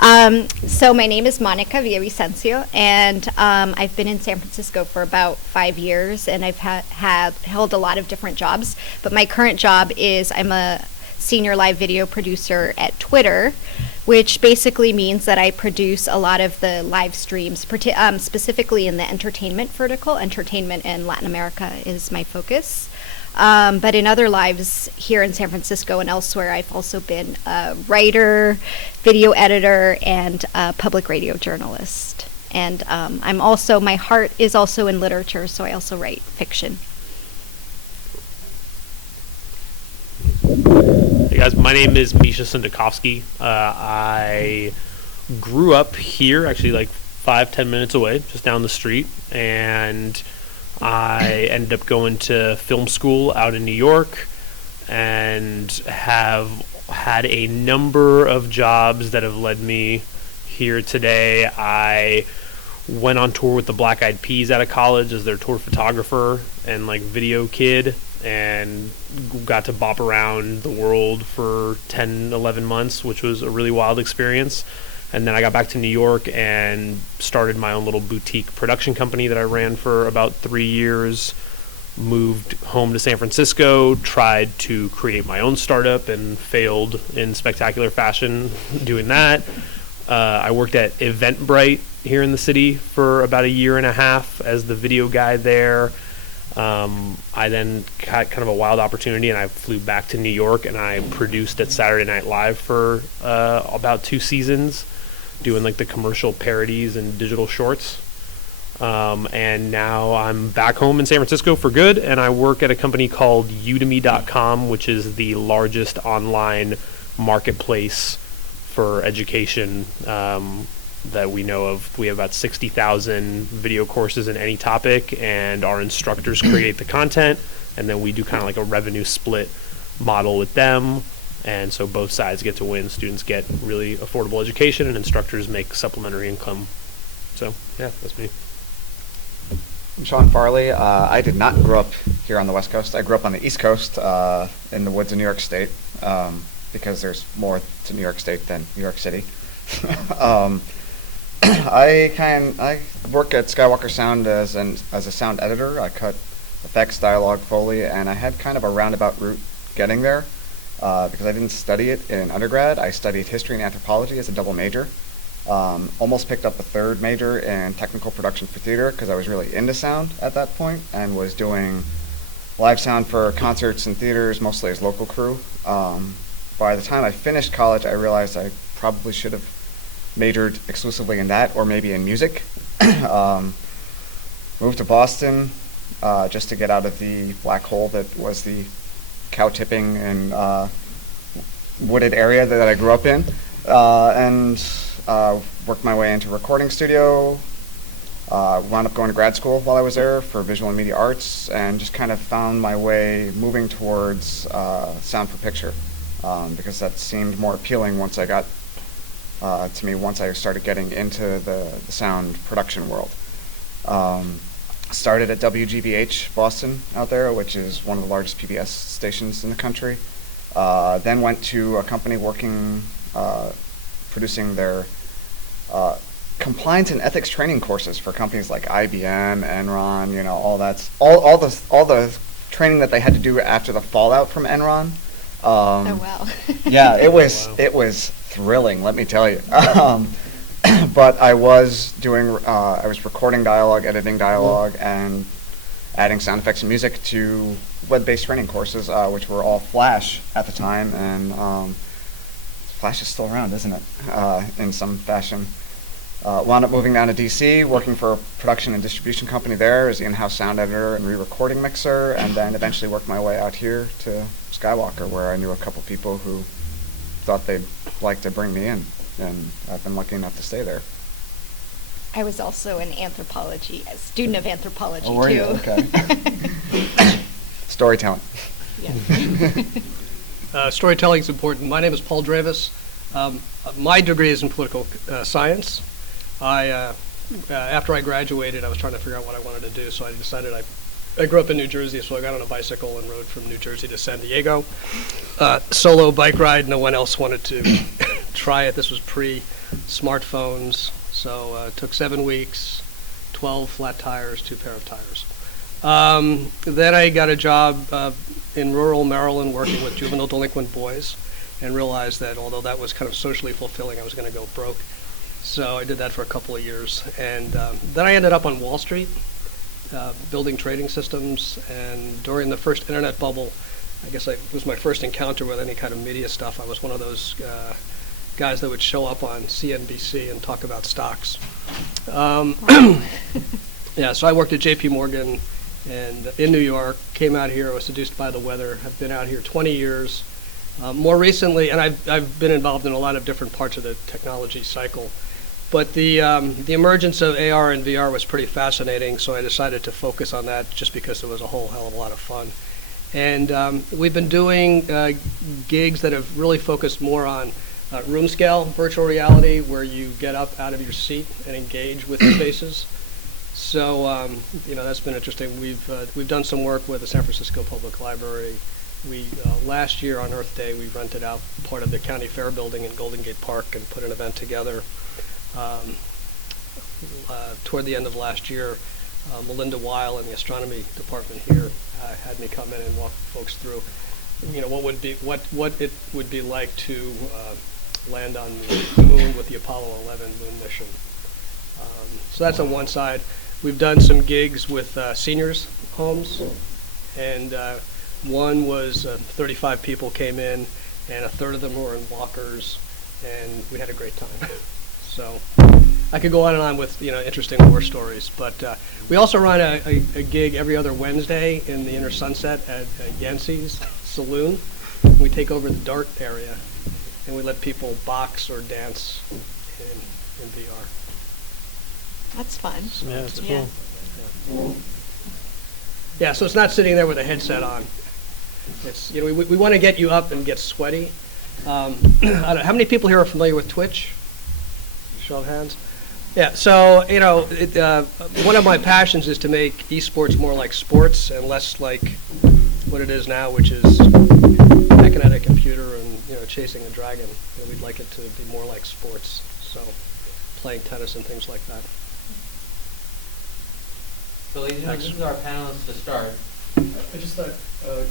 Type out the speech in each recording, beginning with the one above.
So my name is Monica Villavicencio, and I've been in San Francisco for about 5 years, and I've held a lot of different jobs. But my current job is I'm a senior live video producer at Twitter, which basically means that I produce a lot of the live streams, specifically in the entertainment vertical. Entertainment in Latin America is my focus. But in other lives here in San Francisco and elsewhere, I've also been a writer, video editor, and a public radio journalist. And my heart is also in literature, so I also write fiction. Hey guys, my name is Misha Sundukovskiy. I grew up here, actually like 5-10 minutes away, just down the street, and I ended up going to film school out in New York and have had a number of jobs that have led me here today. I went on tour with the Black Eyed Peas out of college as their tour photographer and like video kid, and got to bop around the world for 10, 11 months, which was a really wild experience. And then I got back to New York and started my own little boutique production company that I ran for about 3 years. Moved home to San Francisco, tried to create my own startup and failed in spectacular fashion doing that. I worked at Eventbrite here in the city for about 1.5 years as the video guy there. I then had kind of a wild opportunity and I flew back to New York and I produced at Saturday Night Live for about 2 seasons, doing like the commercial parodies and digital shorts. And now I'm back home in San Francisco for good, and I work at a company called Udemy.com, which is the largest online marketplace for education that we know of. We have about 60,000 video courses in any topic, and our instructors create the content, and then we do kind of like a revenue split model with them. And so both sides get to win. Students get really affordable education, and instructors make supplementary income. So, yeah, that's me. I'm Shaun Farley. I did not grow up here on the West Coast. I grew up on the East Coast in the woods of New York State because there's more to New York State than New York City. I work at Skywalker Sound as a sound editor. I cut effects, dialogue, Foley, and I had kind of a roundabout route getting there because I didn't study it in undergrad. I studied history and anthropology as a double major. Almost picked up a third major in technical production for theater because I was really into sound at that point and was doing live sound for concerts and theaters, mostly as local crew. By the time I finished college, I realized I probably should have majored exclusively in that or maybe in music. Moved to Boston just to get out of the black hole that was the cow tipping and wooded area that I grew up in, and worked my way into recording studio, wound up going to grad school while I was there for visual and media arts, and just kind of found my way moving towards sound for picture because that seemed more appealing once I got to me once I started getting into the sound production world. Started at WGBH Boston out there, which is one of the largest PBS stations in the country. Then went to a company working, producing their compliance and ethics training courses for companies like IBM, Enron, all the training that they had to do after the fallout from Enron. Oh wow! Yeah, it was thrilling, let me tell you. But I was recording dialogue, editing dialogue, and adding sound effects and music to web-based training courses, which were all Flash at the time, and Flash is still around, isn't it? In some fashion. Wound up moving down to DC, working for a production and distribution company there as the in-house sound editor and re-recording mixer, and then eventually worked my way out here to Skywalker, where I knew a couple people who thought they'd like to bring me in, and I've been lucky enough to stay there. I was also a student of anthropology were too. You? Okay. Storytelling. Yeah. Storytelling is important. My name is Paul Dravis. My degree is in political science. After I graduated, I was trying to figure out what I wanted to do, so I decided I grew up in New Jersey, so I got on a bicycle and rode from New Jersey to San Diego. Solo bike ride, no one else wanted to try it. This was pre smartphones. So it took 7 weeks, 12 flat tires, 2 pair of tires. Then I got a job in rural Maryland working with juvenile delinquent boys, and realized that although that was kind of socially fulfilling, I was going to go broke. So I did that for a couple of years. And then I ended up on Wall Street, building trading systems. And during the first internet bubble, I guess it was my first encounter with any kind of media stuff. I was one of those guys that would show up on CNBC and talk about stocks. Yeah, so I worked at JP Morgan and in New York, came out here, was seduced by the weather, have been out here 20 years. More recently, and I've been involved in a lot of different parts of the technology cycle, but the emergence of AR and VR was pretty fascinating, so I decided to focus on that just because it was a whole hell of a lot of fun. And we've been doing gigs that have really focused more on room scale virtual reality, where you get up out of your seat and engage with the spaces. So that's been interesting. We've done some work with the San Francisco Public Library. We last year on Earth Day, we rented out part of the county fair building in Golden Gate Park and put an event together. Toward the end of last year, Melinda Weil in the astronomy department here had me come in and walk folks through, what it would be like to land on the moon with the Apollo 11 moon mission. So that's on one side. We've done some gigs with seniors' homes, and one was 35 people came in, and a third of them were in walkers, and we had a great time. So I could go on and on with interesting war stories, but we also run a gig every other Wednesday in the Inner Sunset at Yancey's Saloon. We take over the Dart area, and we let people box or dance in VR. That's fun. Yeah, it's cool. Yeah, so it's not sitting there with a headset on. It's we want to get you up and get sweaty. I don't know, how many people here are familiar with Twitch? Show of hands. Yeah, so one of my passions is to make esports more like sports and less like what it is now, which is hacking at a computer and chasing a dragon. We'd like it to be more like sports, so playing tennis and things like that. So ladies and gentlemen, this is our panelists to start. I just thought, I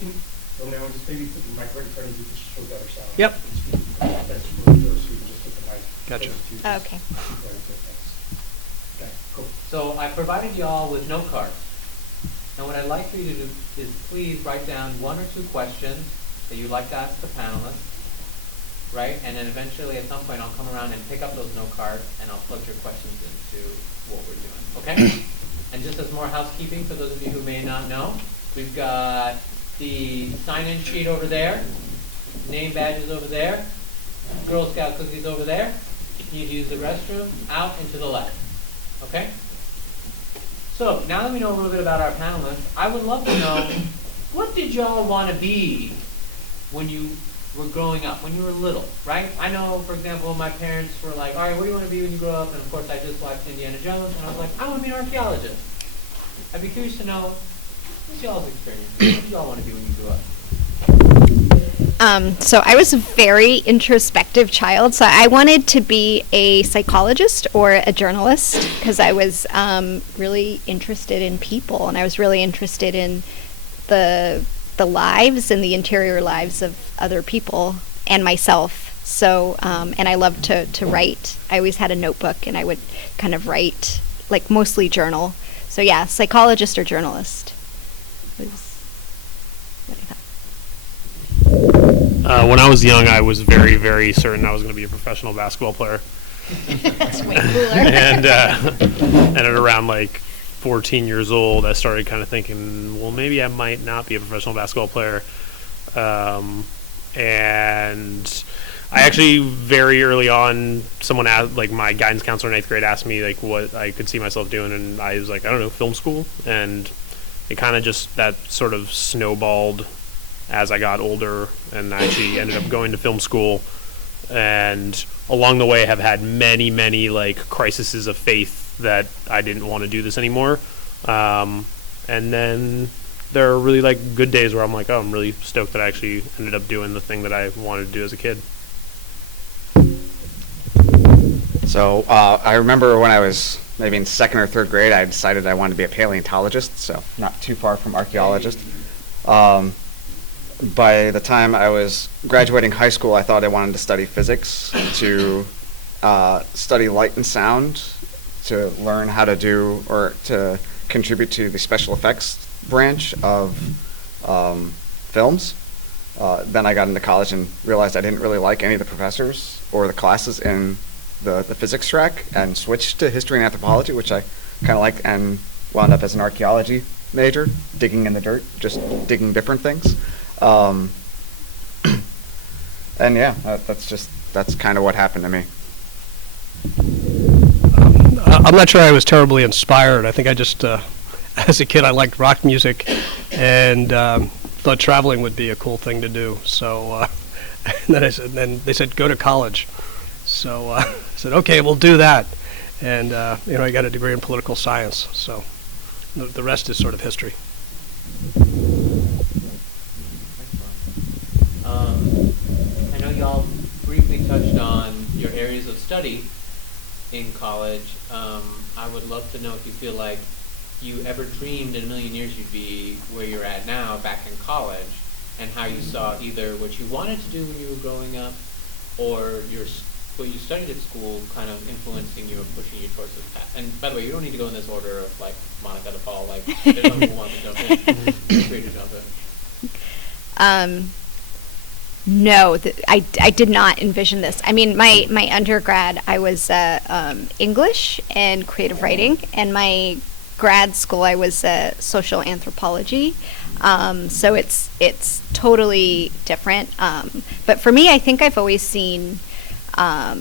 think, now just maybe put the mic right in front of you to show better sound. Yep. That's really good, so you can just put the mic. Gotcha. close to you. Okay. Okay, cool. So I provided you all with note cards. And what I'd like for you to do is please write down 1 or 2 questions that you'd like to ask the panelists, right? And then eventually at some point I'll come around and pick up those note cards and I'll plug your questions into what we're doing, okay? And just as more housekeeping, for those of you who may not know, we've got the sign-in sheet over there, name badges over there, Girl Scout cookies over there. If you need to use the restroom, out and to the left. Okay? So, now that we know a little bit about our panelists, I would love to know, what did y'all want to be when you were growing up, when you were little, right? I know, for example, my parents were like, all right, what do you want to be when you grow up? And of course, I just watched Indiana Jones, and I was like, I want to be an archaeologist. I'd be curious to know, what's y'all's experience? What did y'all want to be when you grew up? So I was a very introspective child, so I wanted to be a psychologist or a journalist because I was really interested in people, and I was really interested in the lives and the interior lives of other people and myself. So, and I loved to write. I always had a notebook, and I would kind of write, like mostly journal. So yeah, psychologist or journalist was what I thought. When I was young, I was very, very certain I was going to be a professional basketball player. That's way cooler. And at around like 14 years old, I started kind of thinking, well, maybe I might not be a professional basketball player. And I actually very early on, someone asked, like my guidance counselor in 8th grade asked me like what I could see myself doing, and I was like, I don't know, film school. And it kind of just, that sort of snowballed as I got older, and I actually ended up going to film school, and along the way have had many, many like crises of faith that I didn't want to do this anymore. And then there are really like good days where I'm like, oh, I'm really stoked that I actually ended up doing the thing that I wanted to do as a kid. So I remember when I was maybe in 2nd or 3rd grade, I decided I wanted to be a paleontologist, so not too far from archaeologist. By the time I was graduating high school, I thought I wanted to study physics, to study light and sound, to learn how to do or to contribute to the special effects branch of films. Then I got into college and realized I didn't really like any of the professors or the classes in the physics track, and switched to history and anthropology, which I kind of liked, and wound up as an archaeology major, digging in the dirt, just digging different things. And yeah, that's kind of what happened to me. I'm not sure I was terribly inspired. I think I just, as a kid, I liked rock music, and thought traveling would be a cool thing to do. So and then they said, go to college. So I said, okay, we'll do that. And I got a degree in political science. So the rest is sort of history. I know y'all briefly touched on your areas of study in college. I would love to know if you feel like you ever dreamed in a million years you'd be where you're at now back in college, and how you saw either what you wanted to do when you were growing up, or what you studied at school kind of influencing you or pushing you towards this path. And by the way, you don't need to go in this order of like Monica to Paul. Like, there's no one who wants to jump in. Feel free to jump in. No, I did not envision this. I mean, my undergrad, I was English and creative writing, and my grad school, I was social anthropology. So it's totally different. But for me, I think I've always seen that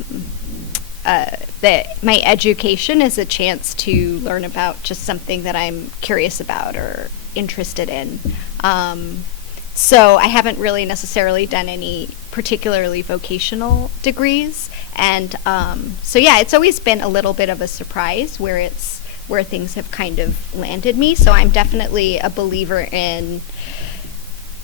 my education is a chance to learn about just something that I'm curious about or interested in. So I haven't really necessarily done any particularly vocational degrees, and so yeah, it's always been a little bit of a surprise where things have kind of landed me. So I'm definitely a believer in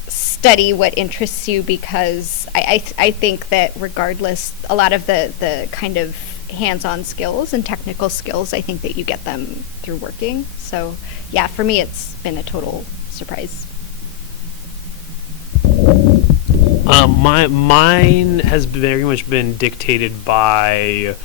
study what interests you, because I think that regardless, a lot of the kind of hands-on skills and technical skills, I think that you get them through working. So yeah, for me, it's been a total surprise. Mine has very much been dictated by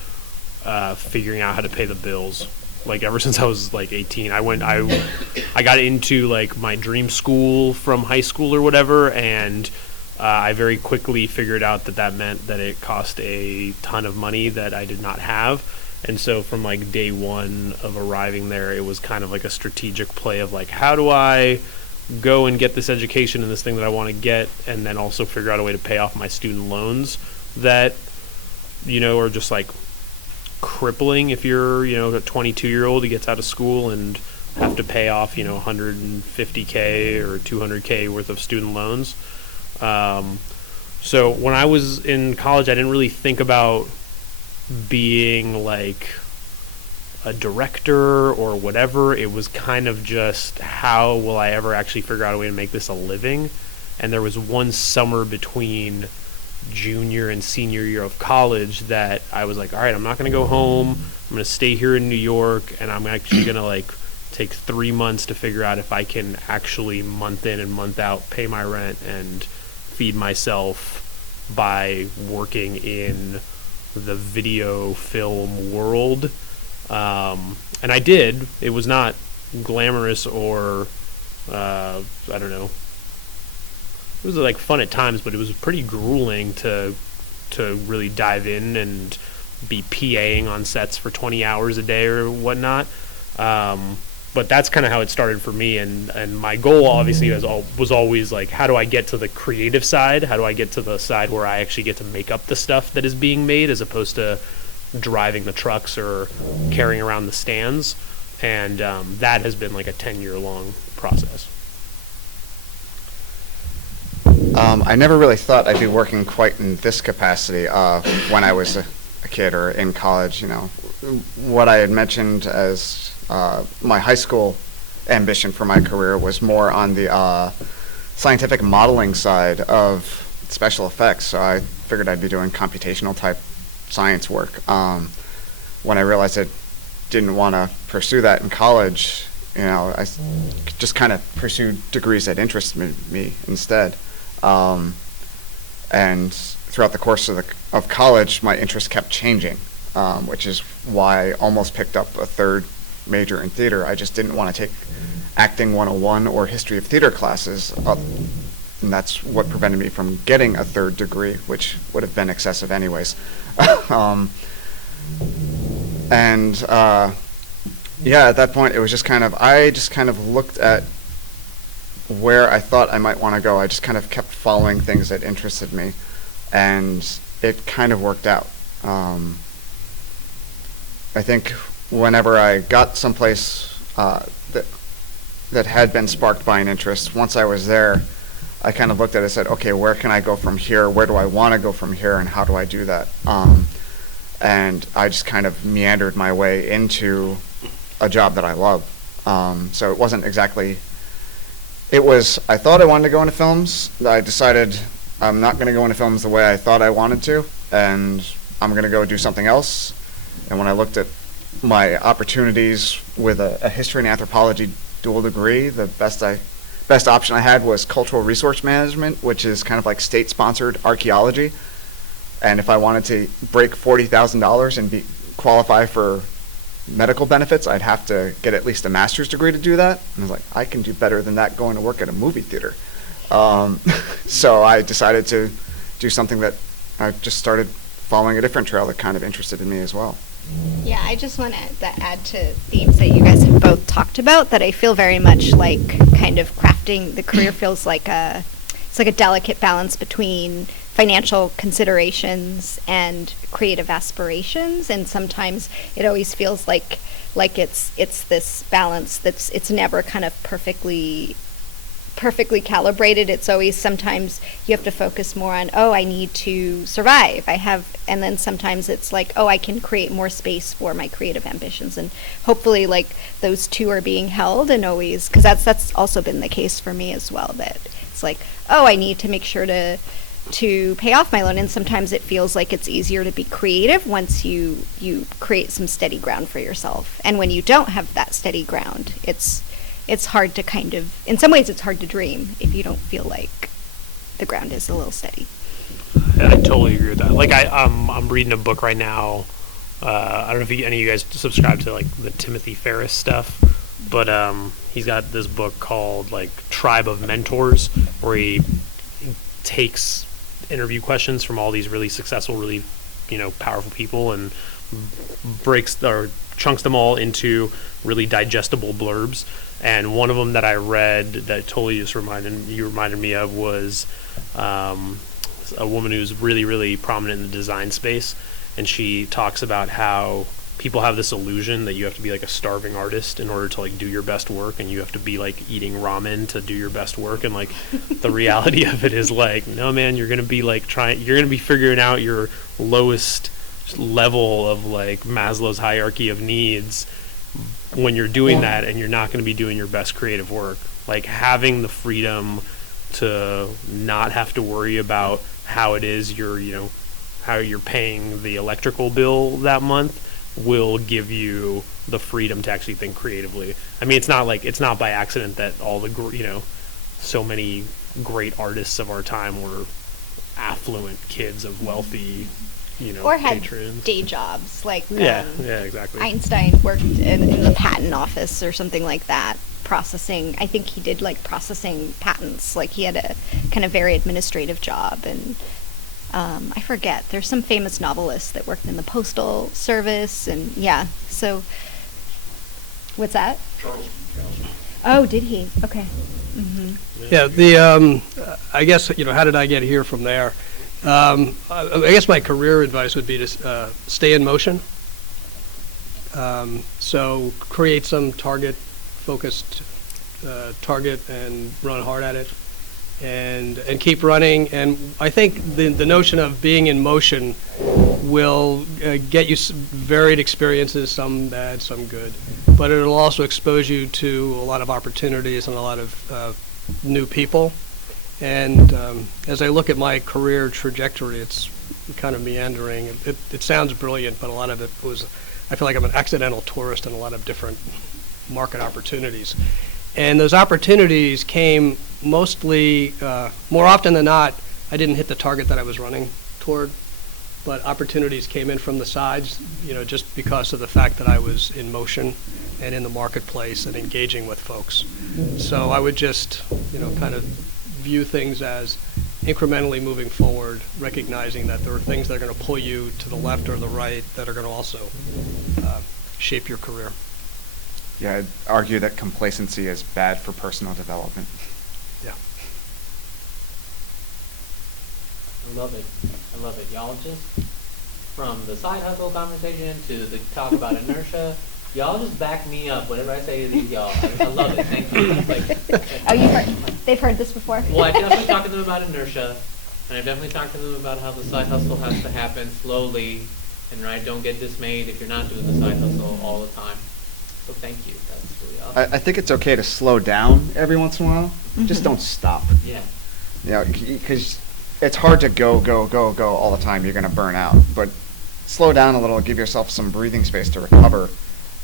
figuring out how to pay the bills. Like ever since I was like 18, I got into like my dream school from high school or whatever, and I very quickly figured out that meant that it cost a ton of money that I did not have. And so from like day one of arriving there, it was kind of like a strategic play of like, how do I go and get this education and this thing that I want to get, and then also figure out a way to pay off my student loans that, are just like crippling if you're, a 22-year-old who gets out of school and have to pay off, $150K or $200K worth of student loans. So when I was in college, I didn't really think about being like a director or whatever. It was kind of just, how will I ever actually figure out a way to make this a living? And there was one summer between junior and senior year of college that I was like, all right, I'm not going to go home. I'm going to stay here in New York, and I'm actually going to like take 3 months to figure out if I can actually month in and month out pay my rent and feed myself by working in the video film world. And I did. It was not glamorous or I don't know. It was like fun at times, but it was pretty grueling to really dive in and be PAing on sets for 20 hours a day or whatnot. But that's kind of how it started for me, and my goal obviously was always like, how do I get to the creative side? How do I get to the side where I actually get to make up the stuff that is being made, as opposed to driving the trucks or carrying around the stands? And that has been like a 10-year long process. I never really thought I'd be working quite in this capacity when I was a kid or in college. What I had mentioned as my high school ambition for my career was more on the scientific modeling side of special effects. So I figured I'd be doing computational type science work. when I realized I didn't want to pursue that in college, I just kind of pursued degrees that interested me instead. And throughout the course of college, my interest kept changing, which is why I almost picked up a third major in theater. I just didn't want to take acting 101 or history of theater classes, and that's what prevented me from getting a third degree, which would have been excessive anyways. At that point, it was I just kind of looked at where I thought I might want to go. I just kind of kept following things that interested me, and it kind of worked out. I think whenever I got someplace that had been sparked by an interest, once I was there, I kind of looked at it and said, okay, where can I go from here? Where do I want to go from here, and how do I do that? And I just kind of meandered my way into a job that I love. So it wasn't exactly, I thought I wanted to go into films. I decided I'm not going to go into films the way I thought I wanted to, and I'm going to go do something else. And when I looked at my opportunities with a history and anthropology dual degree, the best option I had was cultural resource management, which is kind of like state-sponsored archaeology. And if I wanted to break $40,000 and qualify for medical benefits, I'd have to get at least a master's degree to do that. And I was like, I can do better than that going to work at a movie theater. So I decided to do something that I just started following a different trail that kind of interested in me as well. Yeah, I just want to add to themes that you guys have both talked about, that I feel very much like kind of crafting the career feels like it's like a delicate balance between financial considerations and creative aspirations, and sometimes it always feels like it's this balance it's never kind of perfectly calibrated. It's always, sometimes you have to focus more on, I need to survive. And then sometimes it's like, I can create more space for my creative ambitions. And hopefully like those two are being held, and always, because that's also been the case for me as well, that it's like, I need to make sure to pay off my loan. And sometimes it feels like it's easier to be creative once you create some steady ground for yourself. And when you don't have that steady ground, it's hard to kind of, in some ways it's hard to dream if you don't feel like the ground is a little steady. I totally agree with that. Like I'm reading a book right now. I don't know if any of you guys subscribe to like the Timothy Ferriss stuff, but he's got this book called like Tribe of Mentors, where he takes interview questions from all these really successful, really powerful people, and breaks or chunks them all into really digestible blurbs. And one of them that I read that totally just reminded me of was a woman who's really, really prominent in the design space, and she talks about how people have this illusion that you have to be like a starving artist in order to like do your best work, and you have to be like eating ramen to do your best work. And like the reality of it is like, no man, you're gonna be figuring out your lowest level of like Maslow's hierarchy of needs when you're doing that, and you're not going to be doing your best creative work. Like having the freedom to not have to worry about how it is how you're paying the electrical bill that month will give you the freedom to actually think creatively. I mean, it's not by accident that all the so many great artists of our time were affluent kids of wealthy or had patrons. Day jobs, like exactly. Einstein worked in the patent office or something like that, processing. I think he did like processing patents. Like he had a kind of very administrative job. And I forget. There's some famous novelists that worked in the postal service, and So, what's that? Charles Bukowski. Oh, did he? Okay. Mm-hmm. Yeah. I guess how did I get here from there? I guess my career advice would be to stay in motion. So create some target-focused target and run hard at it, and keep running. And I think the notion of being in motion will get you varied experiences, some bad, some good, but it'll also expose you to a lot of opportunities and a lot of new people. And as I look at my career trajectory, it's kind of meandering. It sounds brilliant, but a lot of it was, I feel like I'm an accidental tourist in a lot of different market opportunities. And those opportunities came mostly, more often than not, I didn't hit the target that I was running toward, but opportunities came in from the sides, just because of the fact that I was in motion and in the marketplace and engaging with folks. So I would just, kind of view things as incrementally moving forward, recognizing that there are things that are going to pull you to the left or the right that are going to also shape your career. Yeah, I'd argue that complacency is bad for personal development. Yeah. I love it. I love it. Y'all just, from the side hustle conversation to the talk about inertia, y'all just back me up whenever I say to these y'all. I love it. Thank you. They've heard this before? Well, I definitely talked to them about inertia, and I definitely talked to them about how the side hustle has to happen slowly, and don't get dismayed if you're not doing the side hustle all the time. So thank you. That's really awesome. I think it's okay to slow down every once in a while. Just don't stop. Yeah. Because it's hard to go all the time. You're going to burn out. But slow down a little, give yourself some breathing space to recover.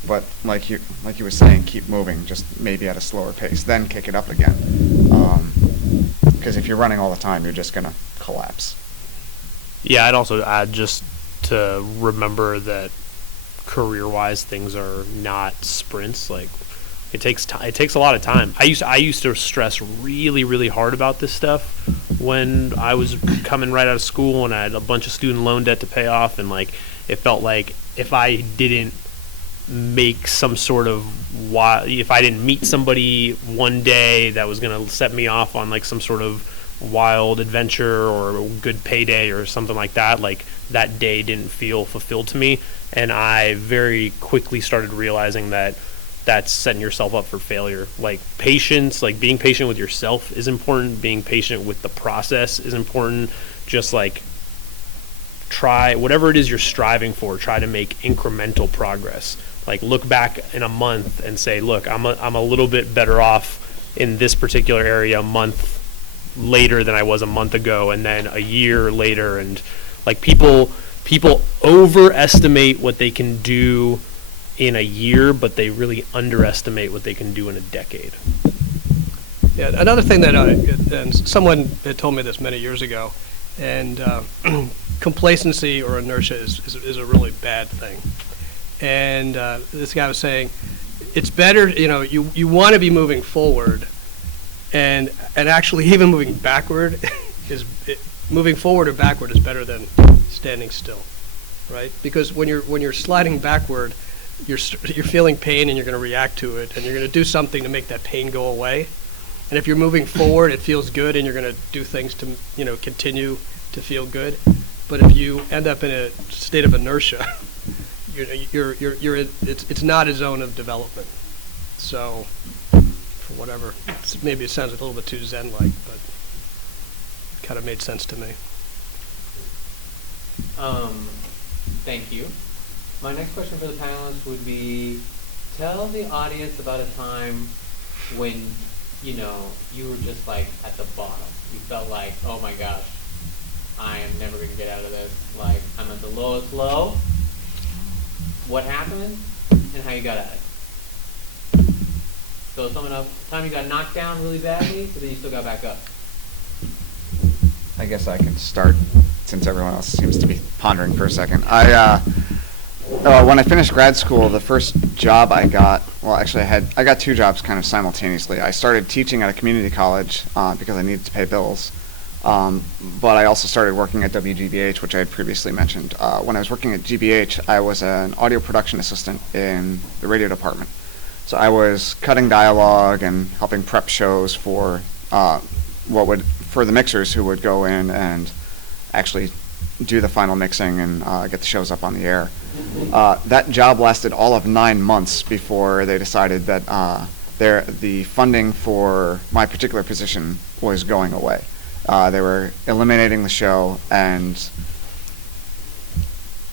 But like you were saying, keep moving, just maybe at a slower pace. Then kick it up again. Because if you're running all the time, you're just going to collapse. Yeah, I'd also add just to remember that career-wise, things are not sprints. Like, it takes a lot of time. I used to stress really, really hard about this stuff when I was coming right out of school and I had a bunch of student loan debt to pay off, and like it felt like if I didn't make some sort of if I didn't meet somebody one day that was going to set me off on like some sort of wild adventure or a good payday or something like that, like that day didn't feel fulfilled to me. And I very quickly started realizing that that's setting yourself up for failure. Like patience, like being patient with yourself is important. Being patient with the process is important. Just like try whatever it is you're striving for, try to make incremental progress. Like look back in a month and say, look, I'm a little bit better off in this particular area a month later than I was a month ago, and then a year later. And like people overestimate what they can do in a year, but they really underestimate what they can do in a decade. Yeah, another thing that and someone had told me this many years ago, and complacency or inertia is a really bad thing. And this guy was saying, it's better, you want to be moving forward, and actually even moving backward moving forward or backward is better than standing still, right? Because when you're sliding backward, you're feeling pain and you're going to react to it, and you're going to do something to make that pain go away. And if you're moving forward, it feels good, and you're going to do things to continue to feel good. But if you end up in a state of inertia, it's not a zone of development. So, for whatever, maybe it sounds a little bit too Zen-like, but it kind of made sense to me. Thank you. My next question for the panelists would be, tell the audience about a time when, you were just like at the bottom. You felt like, oh my gosh, I am never going to get out of this. Like, I'm at the lowest low. What happened and how you got out of it. So someone else, time you got knocked down really badly, but then you still got back up. I guess I can start since everyone else seems to be pondering for a second. When I finished grad school, the first job I got, well, actually I got two jobs kind of simultaneously. I started teaching at a community college because I needed to pay bills. But I also started working at WGBH, which I had previously mentioned. When I was working at GBH, I was an audio production assistant in the radio department. So I was cutting dialogue and helping prep shows for for the mixers who would go in and actually do the final mixing and get the shows up on the air. That job lasted all of 9 months before they decided that the funding for my particular position was going away. They were eliminating the show, and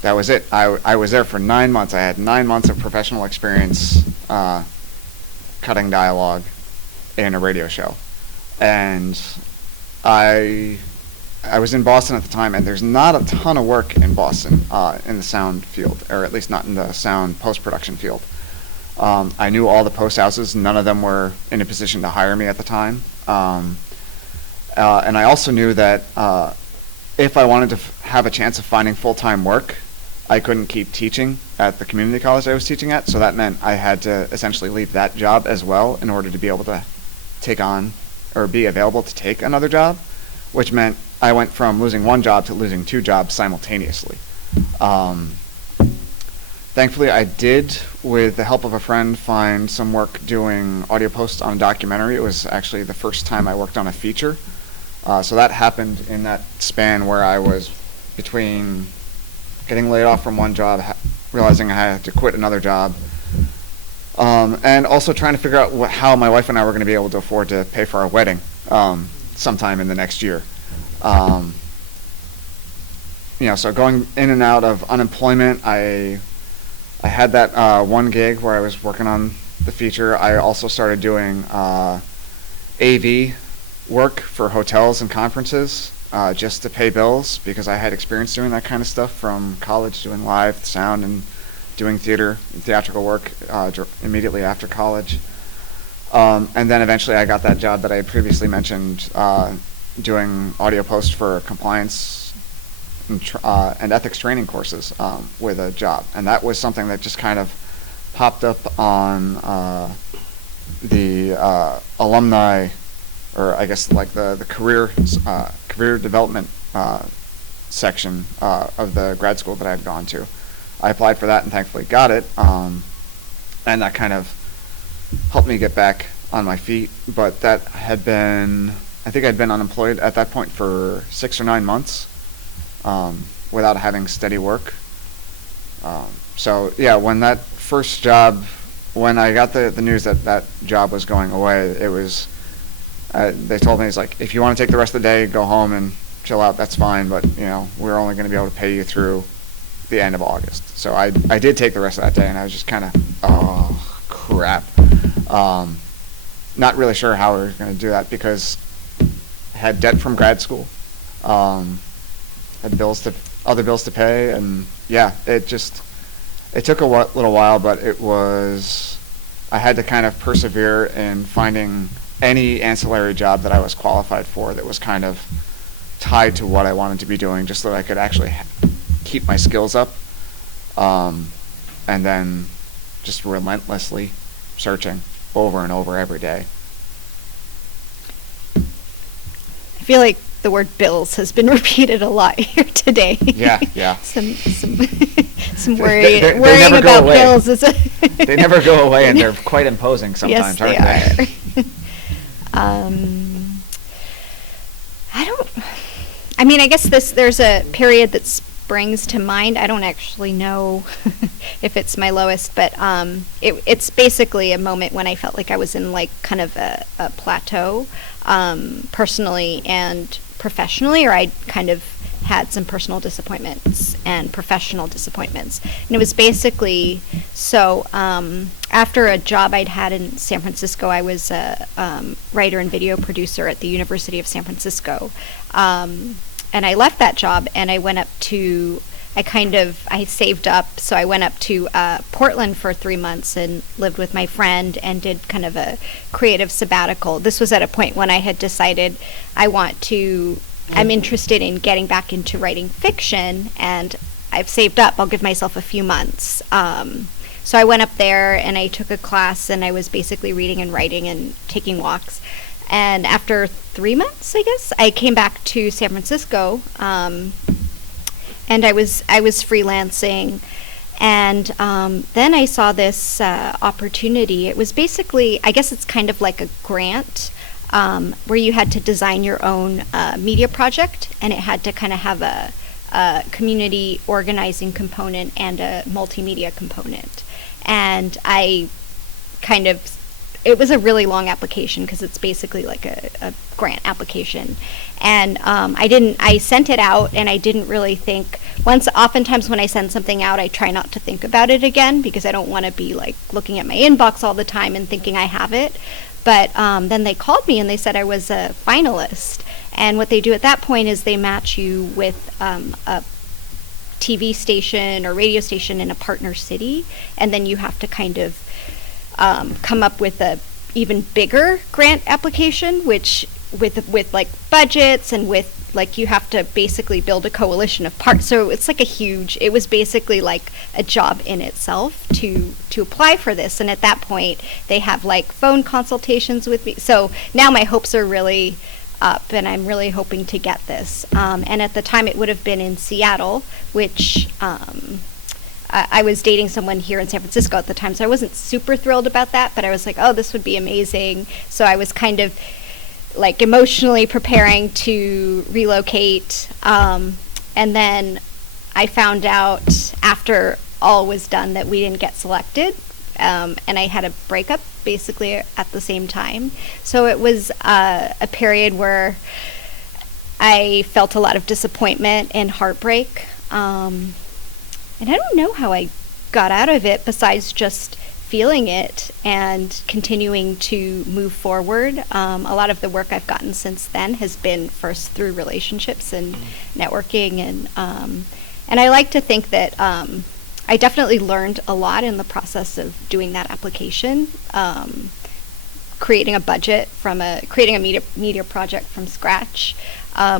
that was it. I was there for 9 months. I had 9 months of professional experience cutting dialogue in a radio show. And I I was in Boston at the time, and there's not a ton of work in Boston in the sound field, or at least not in the sound post-production field. I knew all the post houses. None of them were in a position to hire me at the time. And I also knew that if I wanted to have a chance of finding full-time work, I couldn't keep teaching at the community college I was teaching at, so that meant I had to essentially leave that job as well in order to be able to take on or be available to take another job, which meant I went from losing one job to losing two jobs simultaneously. Thankfully, I did, with the help of a friend, find some work doing audio posts on a documentary. It was actually the first time I worked on a feature. So that happened in that span where I was between getting laid off from one job, realizing I had to quit another job, and also trying to figure out how my wife and I were going to be able to afford to pay for our wedding sometime in the next year. So going in and out of unemployment, I had that one gig where I was working on the feature. I also started doing AV work for hotels and conferences just to pay bills, because I had experience doing that kind of stuff from college, doing live sound and doing theatrical work immediately after college. And then eventually I got that job that I had previously mentioned, doing audio post for compliance and ethics training courses with a job. And that was something that just kind of popped up on the alumni, or I guess like the career development section of the grad school that I had gone to. I applied for that and thankfully got it, and that kind of helped me get back on my feet. But that had been, I think I'd been unemployed at that point for 6 or 9 months without having steady work. So yeah, when that first job, when I got the news that that job was going away, it was, they told me, it's like, if you want to take the rest of the day, go home and chill out, that's fine, but we're only going to be able to pay you through the end of August. So I did take the rest of that day, and I was just kind of, oh crap. Not really sure how we were going to do that, because I had debt from grad school, had other bills to pay, and yeah, it took a little while, but I had to kind of persevere in finding any ancillary job that I was qualified for that was kind of tied to what I wanted to be doing, just so that I could actually keep my skills up, and then just relentlessly searching over and over every day. I feel like the word bills has been repeated a lot here today. Yeah. some worrying about bills. They never go away, and they're quite imposing sometimes, yes, aren't they? I guess there's a period that springs to mind. I don't actually know if it's my lowest, but it's basically a moment when I felt like I was in like kind of a plateau, personally and professionally, or I kind of had some personal disappointments and professional disappointments. And it was basically, so after a job I'd had in San Francisco, I was a writer and video producer at the University of San Francisco. And I left that job, and I went up to, I saved up, so I went up to Portland for 3 months and lived with my friend and did kind of a creative sabbatical. This was at a point when I had decided I'm interested in getting back into writing fiction, and I've saved up. I'll give myself a few months. So I went up there and I took a class, and I was basically reading and writing and taking walks. And after 3 months, I guess, I came back to San Francisco, and I was freelancing, and then I saw this opportunity. It was basically, I guess it's kind of like a grant, where you had to design your own media project, and it had to kind of have a community organizing component and a multimedia component. And it was a really long application, because it's basically like a grant application. And I sent it out, and I didn't really think, oftentimes when I send something out, I try not to think about it again, because I don't want to be like looking at my inbox all the time and thinking I have it. But then they called me and they said I was a finalist. And what they do at that point is they match you with a TV station or radio station in a partner city, and then you have to kind of come up with a even bigger grant application, which with like budgets and with like you have to basically build a coalition of parts. So it's like it was basically like a job in itself to apply for this. And at that point, they have like phone consultations with me. So now my hopes are really up, and I'm really hoping to get this. And at the time, it would have been in Seattle, which I was dating someone here in San Francisco at the time, so I wasn't super thrilled about that, but I was like, oh, this would be amazing. So I was kind of like emotionally preparing to relocate. And then I found out after all was done that we didn't get selected. And I had a breakup basically at the same time. So it was a period where I felt a lot of disappointment and heartbreak. And I don't know how I got out of it besides just feeling it and continuing to move forward. A lot of the work I've gotten since then has been first through relationships and networking, and I like to think that I definitely learned a lot in the process of doing that application, creating a budget creating a media project from scratch,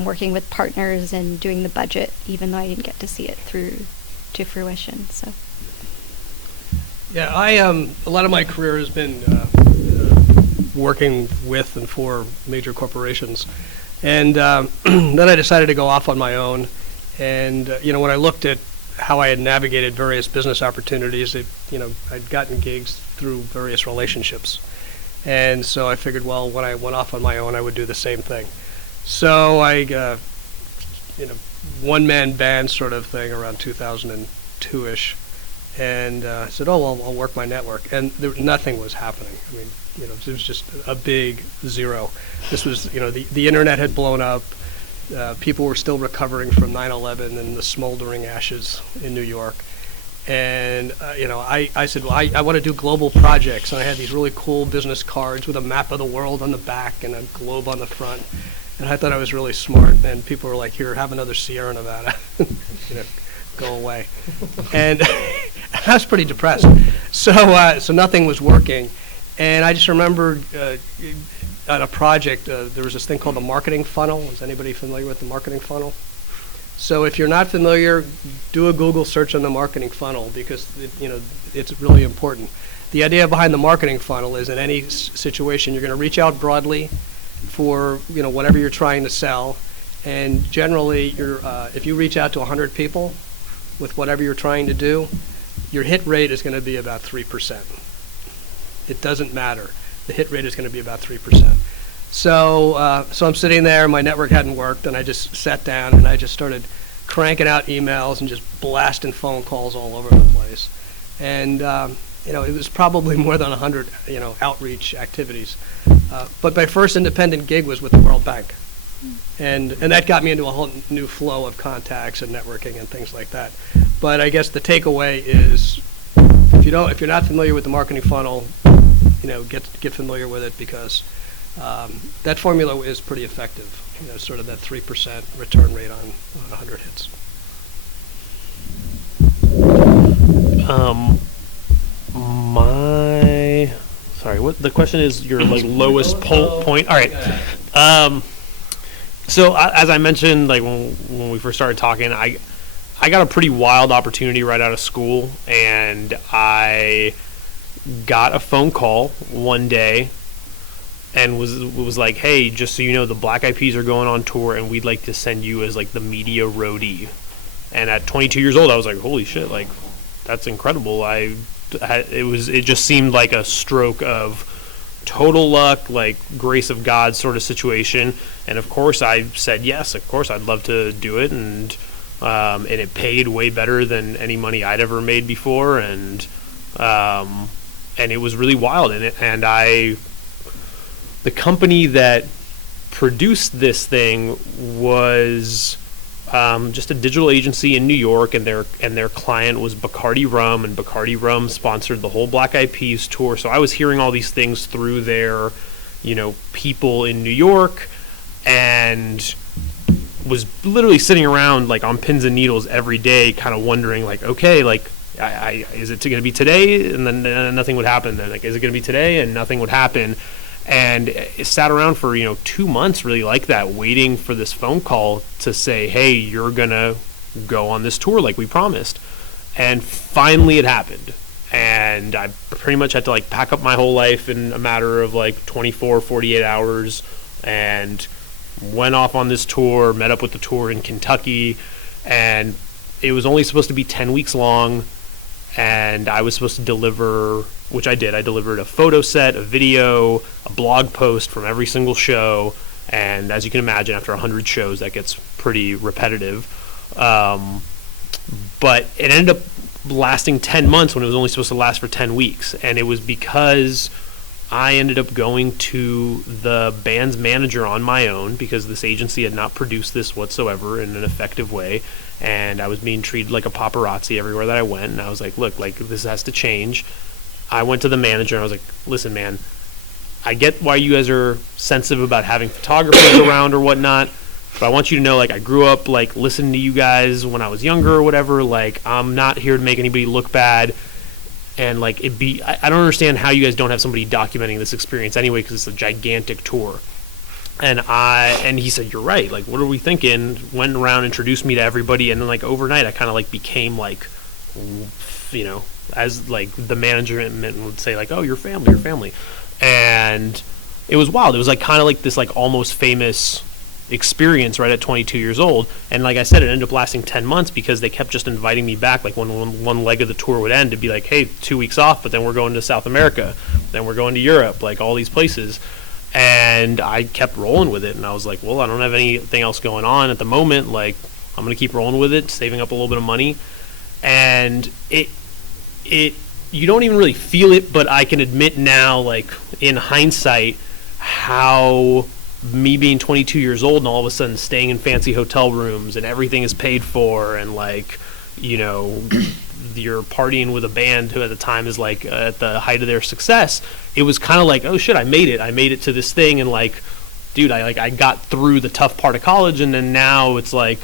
working with partners and doing the budget, even though I didn't get to see it through to fruition. So. Yeah, a lot of my career has been working with and for major corporations, and then I decided to go off on my own. And when I looked at how I had navigated various business opportunities, I'd gotten gigs through various relationships, and so I figured, well, when I went off on my own, I would do the same thing. So I, one-man band sort of thing around 2002-ish. And I said, oh, well, I'll work my network. And nothing was happening. I mean, it was just a big zero. This was, the internet had blown up. People were still recovering from 9/11 and the smoldering ashes in New York. And, I said, well, I want to do global projects. And I had these really cool business cards with a map of the world on the back and a globe on the front. And I thought I was really smart. And people were like, here, have another Sierra Nevada. Go away. And I was pretty depressed. So nothing was working. And I just remembered on a project, there was this thing called the marketing funnel. Is anybody familiar with the marketing funnel? So if you're not familiar, do a Google search on the marketing funnel, because it's really important. The idea behind the marketing funnel is in any situation, you're going to reach out broadly for whatever you're trying to sell. And generally, if you reach out to 100 people with whatever you're trying to do, your hit rate is going to be about 3%. It doesn't matter. The hit rate is going to be about 3%. So I'm sitting there, my network hadn't worked, and I just sat down and I just started cranking out emails and just blasting phone calls all over the place. And it was probably more than 100 outreach activities. But my first independent gig was with the World Bank. And that got me into a whole new flow of contacts and networking and things like that. But I guess the takeaway is, if you're not familiar with the marketing funnel, get familiar with it, because that formula is pretty effective. Sort of that 3% return rate on 100 hits. What the question is? Your lowest point. All right. So as I mentioned, like when we first started talking, I got a pretty wild opportunity right out of school, and I got a phone call one day and was like, hey, just so you know, the Black Eyed Peas are going on tour, and we'd like to send you as like the media roadie. And at 22 years old, I was like, holy shit, like that's incredible. It just seemed like a stroke of total luck, like grace of God sort of situation. And of course I said yes, of course I'd love to do it, and it paid way better than any money I'd ever made before, and it was really wild. And the company that produced this thing was just a digital agency in New York, and their client was Bacardi Rum, and Bacardi Rum sponsored the whole Black Eyed Peas tour. So I was hearing all these things through their, people in New York, and was literally sitting around like on pins and needles every day, kind of wondering like, okay, like, is it going to be today? And then nothing would happen. Then like, is it going to be today? And nothing would happen. And it sat around for 2 months, really like that, waiting for this phone call to say, hey, you're gonna go on this tour like we promised. And finally it happened. And I pretty much had to like pack up my whole life in a matter of like 24, 48 hours, and went off on this tour, met up with the tour in Kentucky, and it was only supposed to be 10 weeks long. And I was supposed to deliver, which I did. I delivered a photo set, a video, a blog post from every single show. And as you can imagine, after 100 shows, that gets pretty repetitive. But it ended up lasting 10 months when it was only supposed to last for 10 weeks. And it was because I ended up going to the band's manager on my own, because this agency had not produced this whatsoever in an effective way. And I was being treated like a paparazzi everywhere that I went. And I was like, look, like, this has to change. I went to the manager and I was like, listen, man, I get why you guys are sensitive about having photographers around or whatnot, but I want you to know, like, I grew up, like, listening to you guys when I was younger or whatever. Like, I'm not here to make anybody look bad. And, like, I don't understand how you guys don't have somebody documenting this experience anyway, because it's a gigantic tour. And he said, you're right, like, what are we thinking? Went around, introduced me to everybody, and then like overnight I kind of like became like, as like the management would say, like, oh, your family. And it was wild. It was like kind of like this like almost famous experience right at 22 years old. And like I said, it ended up lasting 10 months because they kept just inviting me back. Like when one leg of the tour would end, to be like, hey, 2 weeks off, but then we're going to South America, then we're going to Europe, like all these places. And I kept rolling with it, and I was like, well, I don't have anything else going on at the moment. Like, I'm going to keep rolling with it, saving up a little bit of money. And you don't even really feel it, but I can admit now, like, in hindsight, how me being 22 years old and all of a sudden staying in fancy hotel rooms and everything is paid for, and, like, you're partying with a band who at the time is like at the height of their success. It was kind of like, oh shit, I made it to this thing. And like, dude, I got through the tough part of college, and then now it's like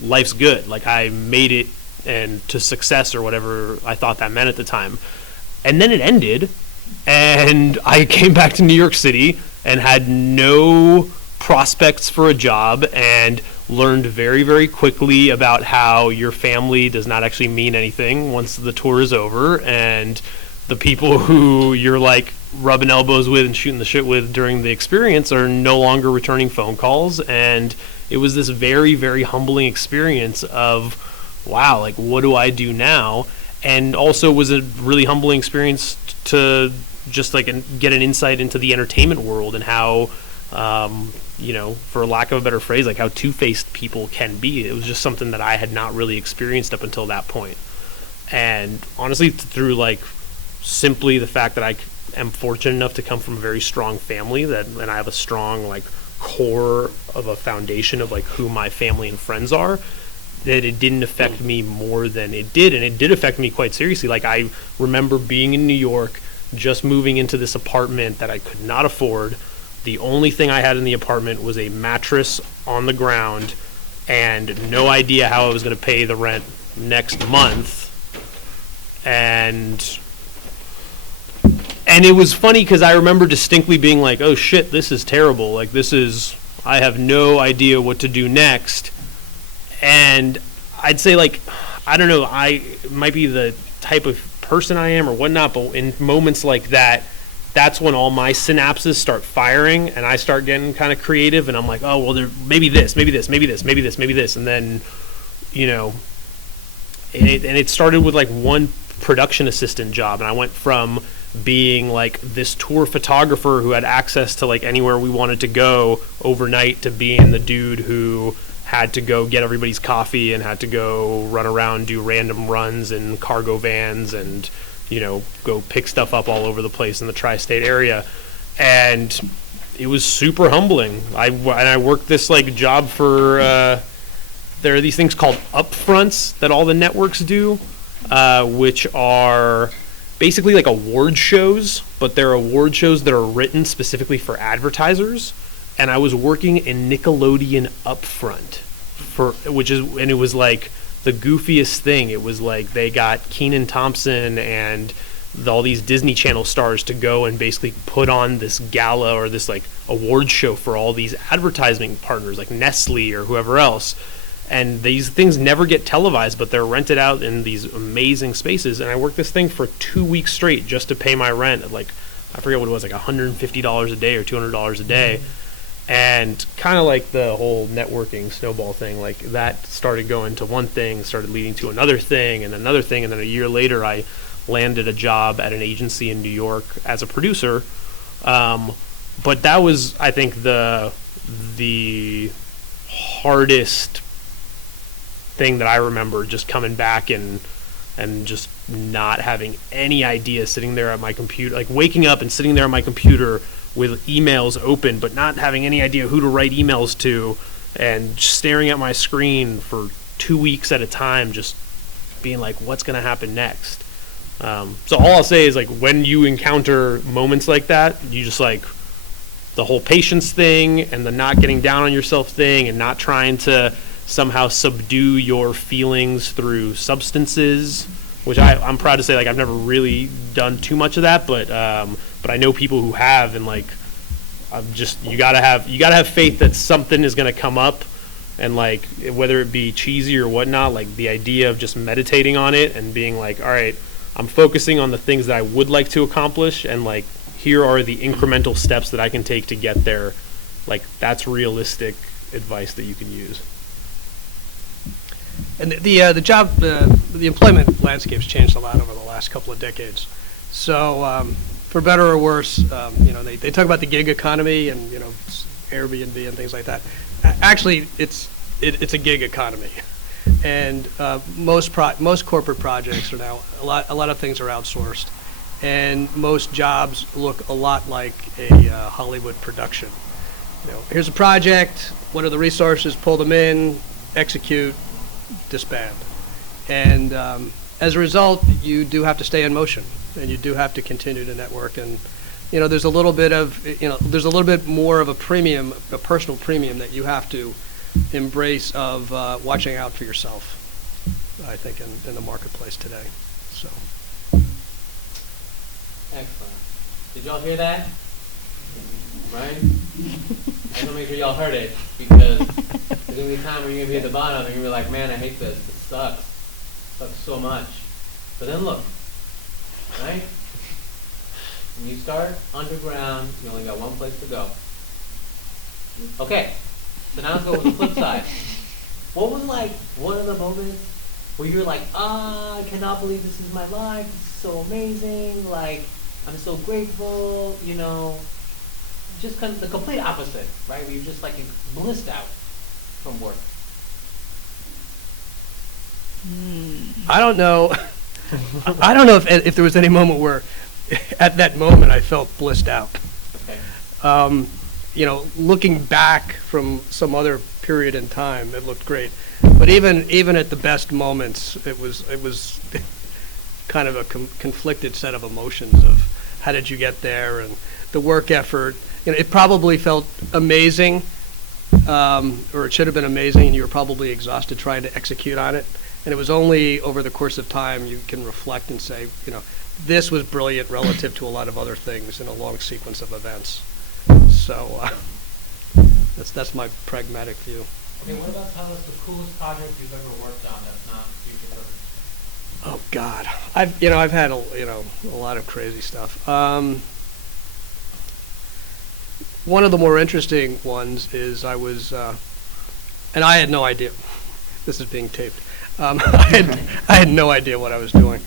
life's good. Like, I made it and to success, or whatever I thought that meant at the time. And then it ended, and I came back to New York City and had no prospects for a job, and learned very, very quickly about how your family does not actually mean anything once the tour is over, and the people who you're like rubbing elbows with and shooting the shit with during the experience are no longer returning phone calls. And it was this very, very humbling experience of, wow, like, what do I do now? And also was a really humbling experience to just like get an insight into the entertainment world and how for lack of a better phrase, like how two-faced people can be. It was just something that I had not really experienced up until that point. And honestly, through like simply the fact that I am fortunate enough to come from a very strong family, and I have a strong like core of a foundation of like who my family and friends are, that it didn't affect me more than it did. And it did affect me quite seriously. Like, I remember being in New York, just moving into this apartment that I could not afford. The only thing I had in the apartment was a mattress on the ground and no idea how I was going to pay the rent next month. And it was funny because I remember distinctly being like, oh shit, this is terrible. Like, I have no idea what to do next. And I'd say, like, I don't know, it might be the type of person I am or whatnot, but in moments like that, that's when all my synapses start firing and I start getting kind of creative, and I'm like, oh, well, maybe this. And then, and it started with like one production assistant job, and I went from being like this tour photographer who had access to like anywhere we wanted to go overnight to being the dude who had to go get everybody's coffee and had to go run around, do random runs in cargo vans and go pick stuff up all over the place in the tri-state area. And it was super humbling. I worked this like job for there are these things called upfronts that all the networks do, which are basically like award shows, but they're award shows that are written specifically for advertisers. and I was working in Nickelodeon Upfront and it was like the goofiest thing. It was like they got Kenan Thompson and all these Disney Channel stars to go and basically put on this gala or this like award show for all these advertising partners like Nestle or whoever else. And these things never get televised, but they're rented out in these amazing spaces. And I worked this thing for 2 weeks straight just to pay my rent at like, I forget what it was, like $150 a day or $200 a day. And kind of like the whole networking snowball thing, like that started going to one thing, started leading to another thing and another thing. And then a year later, I landed a job at an agency in New York as a producer. But that was, I think, the hardest thing that I remember, just coming back and just not having any idea, sitting there at my computer, like waking up and sitting there at my computer with emails open, but not having any idea who to write emails to, and just staring at my screen for 2 weeks at a time, just being like, what's going to happen next? So all I'll say is, like, when you encounter moments like that, you just like the whole patience thing and the not getting down on yourself thing and not trying to somehow subdue your feelings through substances, which I'm proud to say, like, I've never really done too much of that, but I know people who have, and like, you gotta have faith that something is gonna come up, and like, whether it be cheesy or whatnot, like the idea of just meditating on it and being like, all right, I'm focusing on the things that I would like to accomplish, and like, here are the incremental steps that I can take to get there. Like, that's realistic advice that you can use. And the employment landscape's changed a lot over the last couple of decades. So, for better or worse, they talk about the gig economy and Airbnb and things like that. Actually, it's a gig economy, and most corporate projects are now a lot of things are outsourced, and most jobs look a lot like a Hollywood production. Here's a project. What are the resources? Pull them in, execute, disband. And as a result, you do have to stay in motion, and you do have to continue to network. And there's a little bit more of a premium, a personal premium that you have to embrace of watching out for yourself, I think, in the marketplace today. So. Excellent. Did y'all hear that? Right? I just want to make sure y'all heard it, because there's going to be a time where you're going to be at the bottom and you're going to be like, man, I hate this. This sucks. It sucks so much. But then look, right? When you start underground, you only got one place to go. Okay, so now let's go with the flip side. What was like one of the moments where you're like, I cannot believe this is my life. This is so amazing. Like, I'm so grateful, just kind of the complete opposite, right? Where you're just like blissed out from work. I don't know. I don't know if there was any moment where, at that moment, I felt blissed out. Okay. Looking back from some other period in time, it looked great. But even at the best moments, it was kind of a conflicted set of emotions of how did you get there, and the work effort. It probably felt amazing, or it should have been amazing, and you were probably exhausted trying to execute on it. And it was only over the course of time you can reflect and say, this was brilliant relative to a lot of other things in a long sequence of events. So that's my pragmatic view. Okay, what about telling us the coolest project you've ever worked on that's not future perfect? Oh God, I've had a lot of crazy stuff. One of the more interesting ones is I was, and I had no idea. This is being taped. I had no idea what I was doing.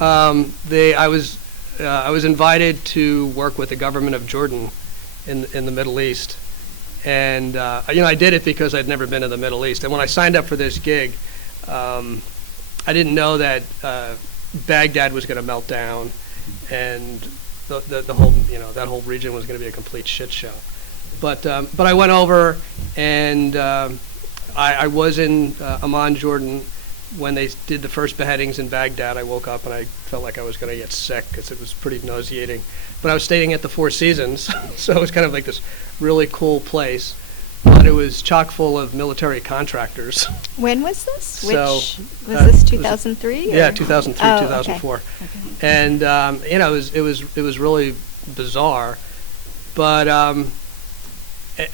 I was invited to work with the government of Jordan in the Middle East, and I did it because I'd never been to the Middle East. And when I signed up for this gig, I didn't know that Baghdad was going to melt down, and the whole that whole region was going to be a complete shit show. But I went over, and I was in Amman, Jordan, when they did the first beheadings in Baghdad, I woke up and I felt like I was going to get sick because it was pretty nauseating. But I was staying at the Four Seasons, so it was kind of like this really cool place. But it was chock full of military contractors. When was this? So, was this 2003? Yeah, 2003, Oh, 2004. okay. And it was really bizarre. But and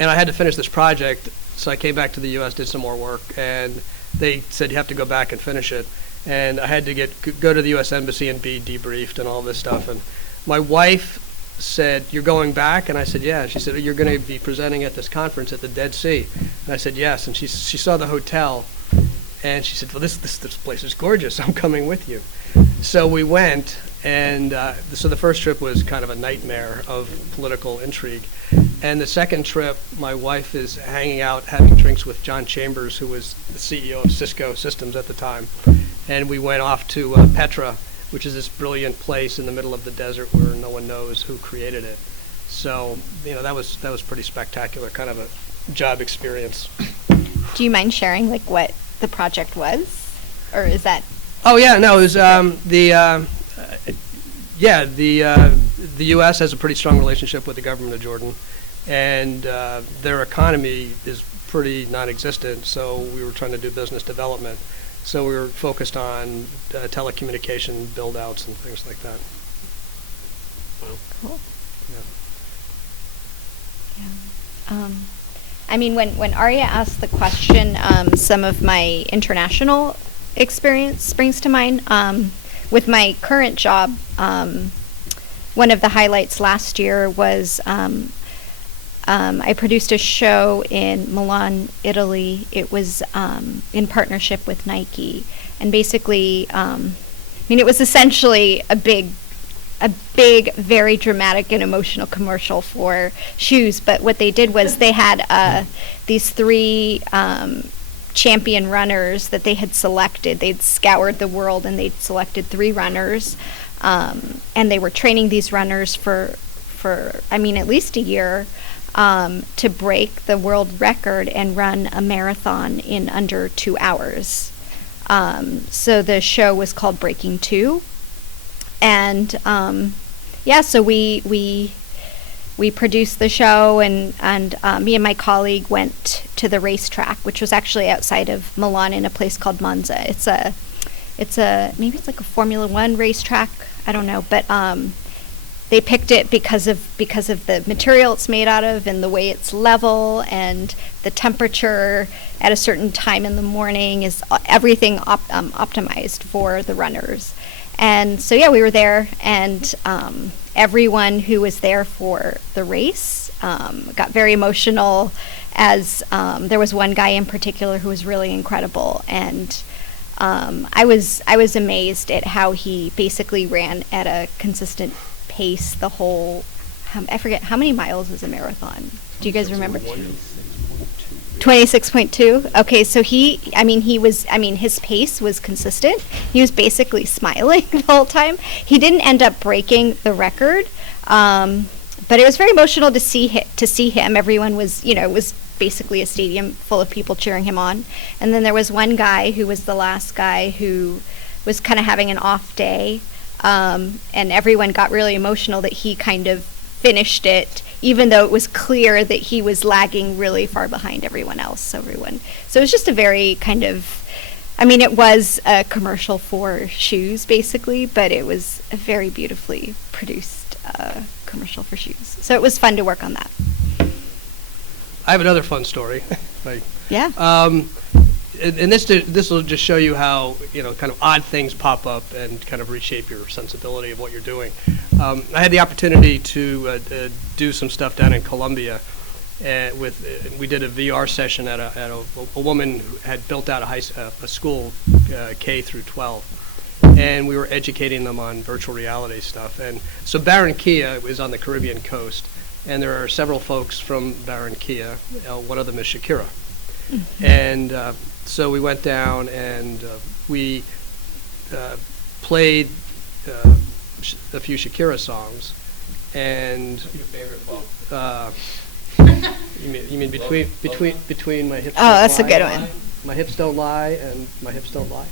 I had to finish this project, so I came back to the U.S., did some more work, and they said you have to go back and finish it. And I had to go to the U.S. Embassy and be debriefed and all this stuff. And my wife said, "You're going back?" And I said, "Yeah." She said, "You're going to be presenting at this conference at the Dead Sea." And I said, "Yes." And she saw the hotel, and she said, "Well, this place is gorgeous. I'm coming with you." So we went, and so the first trip was kind of a nightmare of political intrigue. And the second trip, my wife is hanging out, having drinks with John Chambers, who was the CEO of Cisco Systems at the time. And we went off to Petra, which is this brilliant place in the middle of the desert where no one knows who created it. So, that was pretty spectacular, kind of a job experience. Do you mind sharing like what the project was, or is that? Oh yeah, no, it was the U.S. has a pretty strong relationship with the government of Jordan, and their economy is pretty non-existent. So we were trying to do business development. So we were focused on telecommunication build-outs and things like that. Cool. Yeah. Yeah. I mean, when Arya asked the question, some of my international experience springs to mind. With my current job, one of the highlights last year was I produced a show in Milan, Italy. It was in partnership with Nike, and basically, it was essentially a big, very dramatic and emotional commercial for shoes. But what they did was they had these three champion runners that they had selected. They'd scoured the world and they'd selected 3 runners, and they were training these runners for at least a year, to break the world record and run a marathon in under 2 hours. So the show was called Breaking 2, and so we produced the show, and me and my colleague went to the racetrack, which was actually outside of Milan in a place called Monza. It's a maybe it's like a Formula One racetrack. I don't know, but they picked it because of the material it's made out of and the way it's level and the temperature at a certain time in the morning is everything optimized for the runners. And so we were there, and everyone who was there for the race got very emotional, as there was one guy in particular who was really incredible, and I was amazed at how he basically ran at a consistent pace the whole. I forget how many miles is a marathon. Do you guys remember? 26.2. Okay, so his pace was consistent. He was basically smiling the whole time. He didn't end up breaking the record, but it was very emotional to see him. Everyone was, it was basically a stadium full of people cheering him on. And then there was one guy who was the last guy who was kind of having an off day, and everyone got really emotional that he kind of finished it, even though it was clear that he was lagging really far behind everyone else. So it was just a very kind of, it was a commercial for shoes basically, but it was a very beautifully produced commercial for shoes. So it was fun to work on that. I have another fun story. Yeah. And this will just show you how kind of odd things pop up and kind of reshape your sensibility of what you're doing. I had the opportunity to do some stuff down in Colombia, we did a VR session at a woman who had built out a school K through 12, and we were educating them on virtual reality stuff. And so Barranquilla is on the Caribbean coast, and there are several folks from Barranquilla. One of them is Shakira. Mm-hmm. And so we went down and we played a few Shakira songs. And what's your favorite quote? You mean between my hips? Oh, that's a good one. My hips don't lie and my hips don't lie.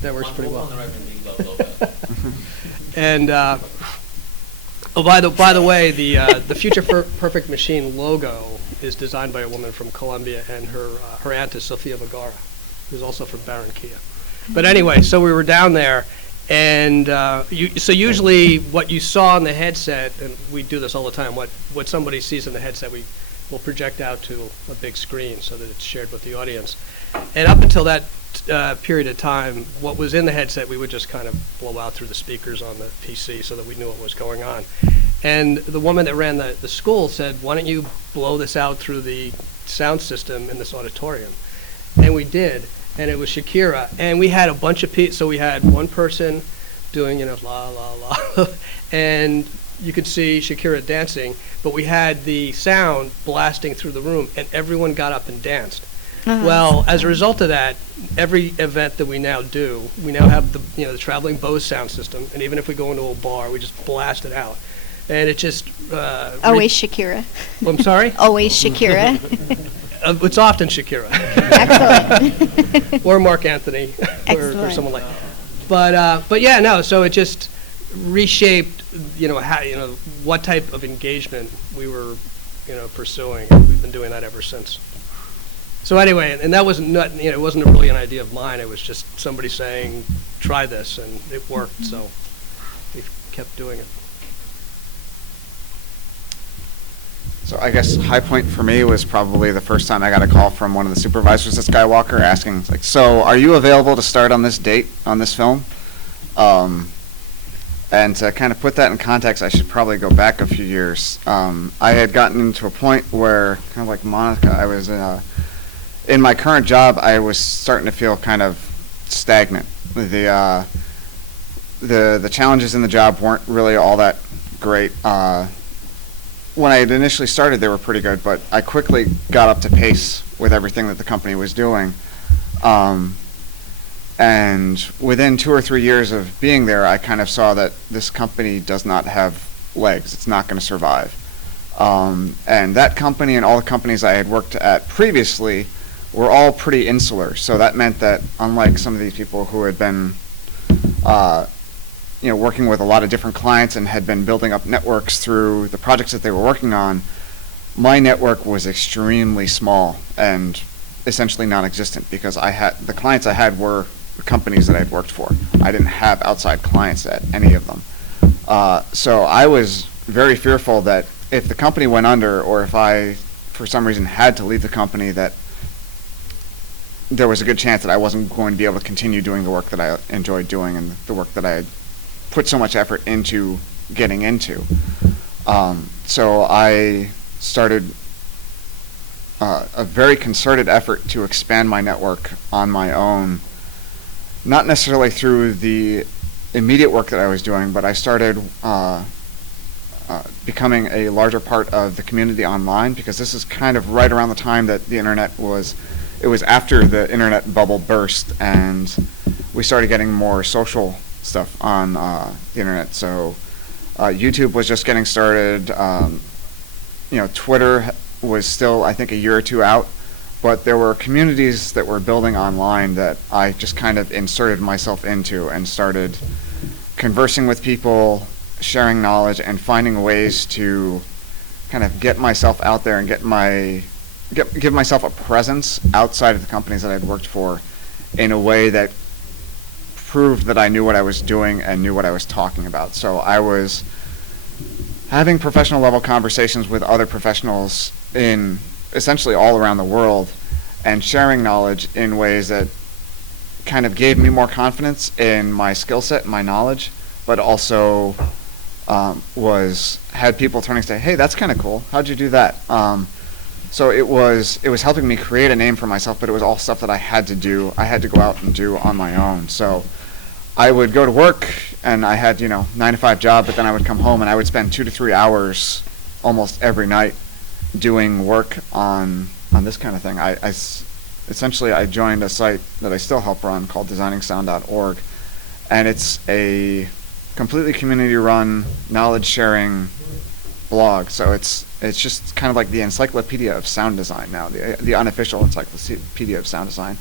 That works pretty well. On the record, being logo. And by the way, the Future Perfect Machine logo is designed by a woman from Colombia, and her aunt is Sofia Vergara, who's also from Barranquilla. But anyway, so we were down there, and so usually what you saw in the headset, and we do this all the time, what somebody sees in the headset, we will project out to a big screen so that it's shared with the audience. And up until that period of time, what was in the headset we would just kind of blow out through the speakers on the PC so that we knew what was going on. And the woman that ran the school said, why don't you blow this out through the sound system in this auditorium? And we did, and it was Shakira. And we had a bunch of people, so we had one person doing, la, la, la, and you could see Shakira dancing, but we had the sound blasting through the room, and everyone got up and danced. Well, as a result of that, every event that we now do, we now have the traveling Bose sound system, and even if we go into a bar, we just blast it out, and it just Always Shakira. I'm sorry. Always Shakira. It's often Shakira. Excellent. Or Mark Anthony, or someone like. But yeah, no. So it just reshaped, how what type of engagement we were, pursuing, and we've been doing that ever since. So anyway, and that wasn't it wasn't really an idea of mine. It was just somebody saying, "Try this," and it worked. So we kept doing it. So I guess high point for me was probably the first time I got a call from one of the supervisors at Skywalker asking, like, "So are you available to start on this date on this film?" And to kind of put that in context, I should probably go back a few years. I had gotten into a point where, kind of like Monica, I was in my current job, I was starting to feel kind of stagnant. The challenges in the job weren't really all that great. When I had initially started, they were pretty good, but I quickly got up to pace with everything that the company was doing. And within 2 or 3 years of being there, I kind of saw that this company does not have legs. It's not going to survive. And that company and all the companies I had worked at previously were all pretty insular. So that meant that, unlike some of these people who had been working with a lot of different clients and had been building up networks through the projects that they were working on, my network was extremely small and essentially non-existent because the clients I had were the companies that I'd worked for. I didn't have outside clients at any of them. So I was very fearful that if the company went under, or if I, for some reason, had to leave the company, that there was a good chance that I wasn't going to be able to continue doing the work that I enjoyed doing and the work that I had put so much effort into getting into. So I started a very concerted effort to expand my network on my own, not necessarily through the immediate work that I was doing, but I started becoming a larger part of the community online, because this is kind of right around the time that the internet was after the internet bubble burst, and we started getting more social stuff on the internet. So YouTube was just getting started. Twitter was still, I think, a year or two out, but there were communities that were building online that I just kind of inserted myself into and started conversing with people, sharing knowledge, and finding ways to kind of get myself out there and give myself a presence outside of the companies that I'd worked for in a way that proved that I knew what I was doing and knew what I was talking about. So I was having professional level conversations with other professionals in essentially all around the world and sharing knowledge in ways that kind of gave me more confidence in my skill set and my knowledge, but also had people turning to say, "Hey, that's kind of cool. How'd you do that?" So it was helping me create a name for myself, but it was all stuff that I had to do. I had to go out and do on my own. So I would go to work, and I had 9-to-5 job, but then I would come home and I would spend 2 to 3 hours almost every night doing work on this kind of thing. Essentially I joined a site that I still help run called designingsound.org, and it's a completely community-run knowledge-sharing blog. So it's just kind of like the encyclopedia of sound design now, the unofficial encyclopedia of sound design.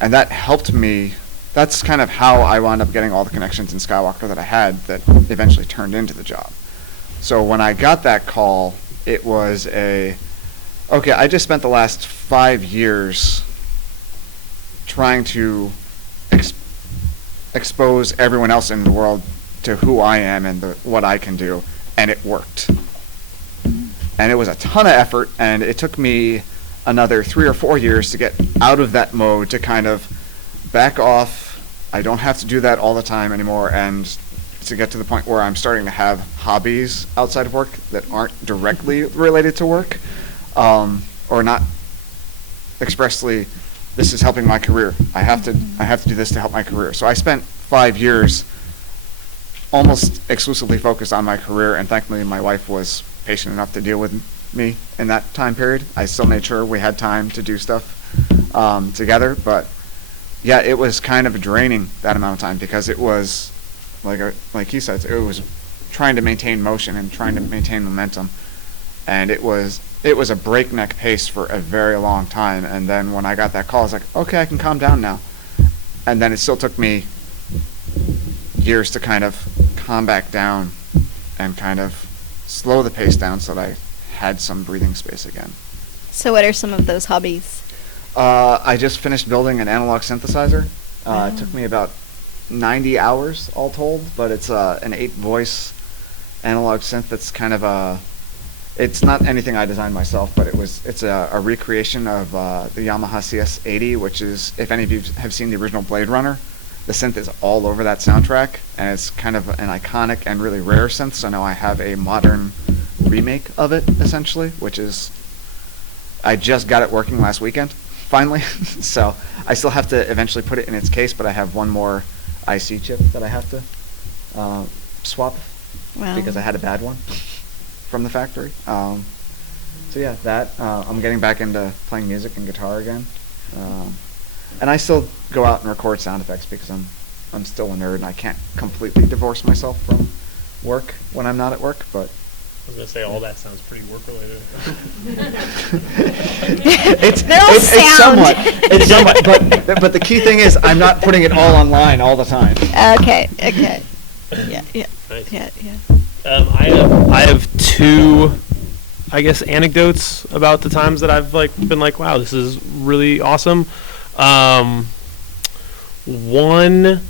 And that helped me. That's kind of how I wound up getting all the connections in Skywalker that I had that eventually turned into the job. So when I got that call, it was okay, I just spent the last 5 years trying to expose everyone else in the world to who I am and what I can do, and it worked. And it was a ton of effort, and it took me another 3 or 4 years to get out of that mode, to kind of back off. I don't have to do that all the time anymore, and to get to the point where I'm starting to have hobbies outside of work that aren't directly related to work, or not expressly, this is helping my career. I have to do this to help my career. So I spent 5 years almost exclusively focused on my career, and thankfully my wife was patient enough to deal with me in that time period. I still made sure we had time to do stuff together, but yeah, it was kind of draining that amount of time, because it was, like he said, it was trying to maintain motion and trying to maintain momentum, and it was a breakneck pace for a very long time. And then when I got that call, I was like, okay, I can calm down now. And then it still took me years to kind of calm back down and kind of slow the pace down so that I had some breathing space again. So what are some of those hobbies? I just finished building an analog synthesizer. It took me about 90 hours all told, but it's an 8-voice analog synth that's kind of it's not anything I designed myself, but it's a recreation of the Yamaha CS80, which is, if any of you have seen the original Blade Runner, the synth is all over that soundtrack, and it's kind of an iconic and really rare synth, so now I have a modern remake of it, essentially, which is, I just got it working last weekend, finally, so I still have to eventually put it in its case, but I have one more IC chip that I have to swap, because I had a bad one from the factory. So yeah, I'm getting back into playing music and guitar again. And I still go out and record sound effects, because I'm still a nerd and I can't completely divorce myself from work when I'm not at work, but I was going to say, all that sounds pretty work-related. It's somewhat, but the key thing is I'm not putting it all online all the time. Okay. Yeah. Nice. Yeah. I have 2, I guess, anecdotes about the times that I've been like, wow, this is really awesome. One,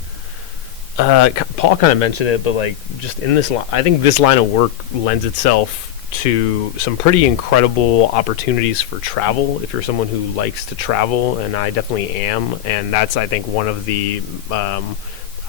Paul kind of mentioned it, but just in this I think this line of work lends itself to some pretty incredible opportunities for travel if you're someone who likes to travel, and I definitely am. And that's, I think, one of the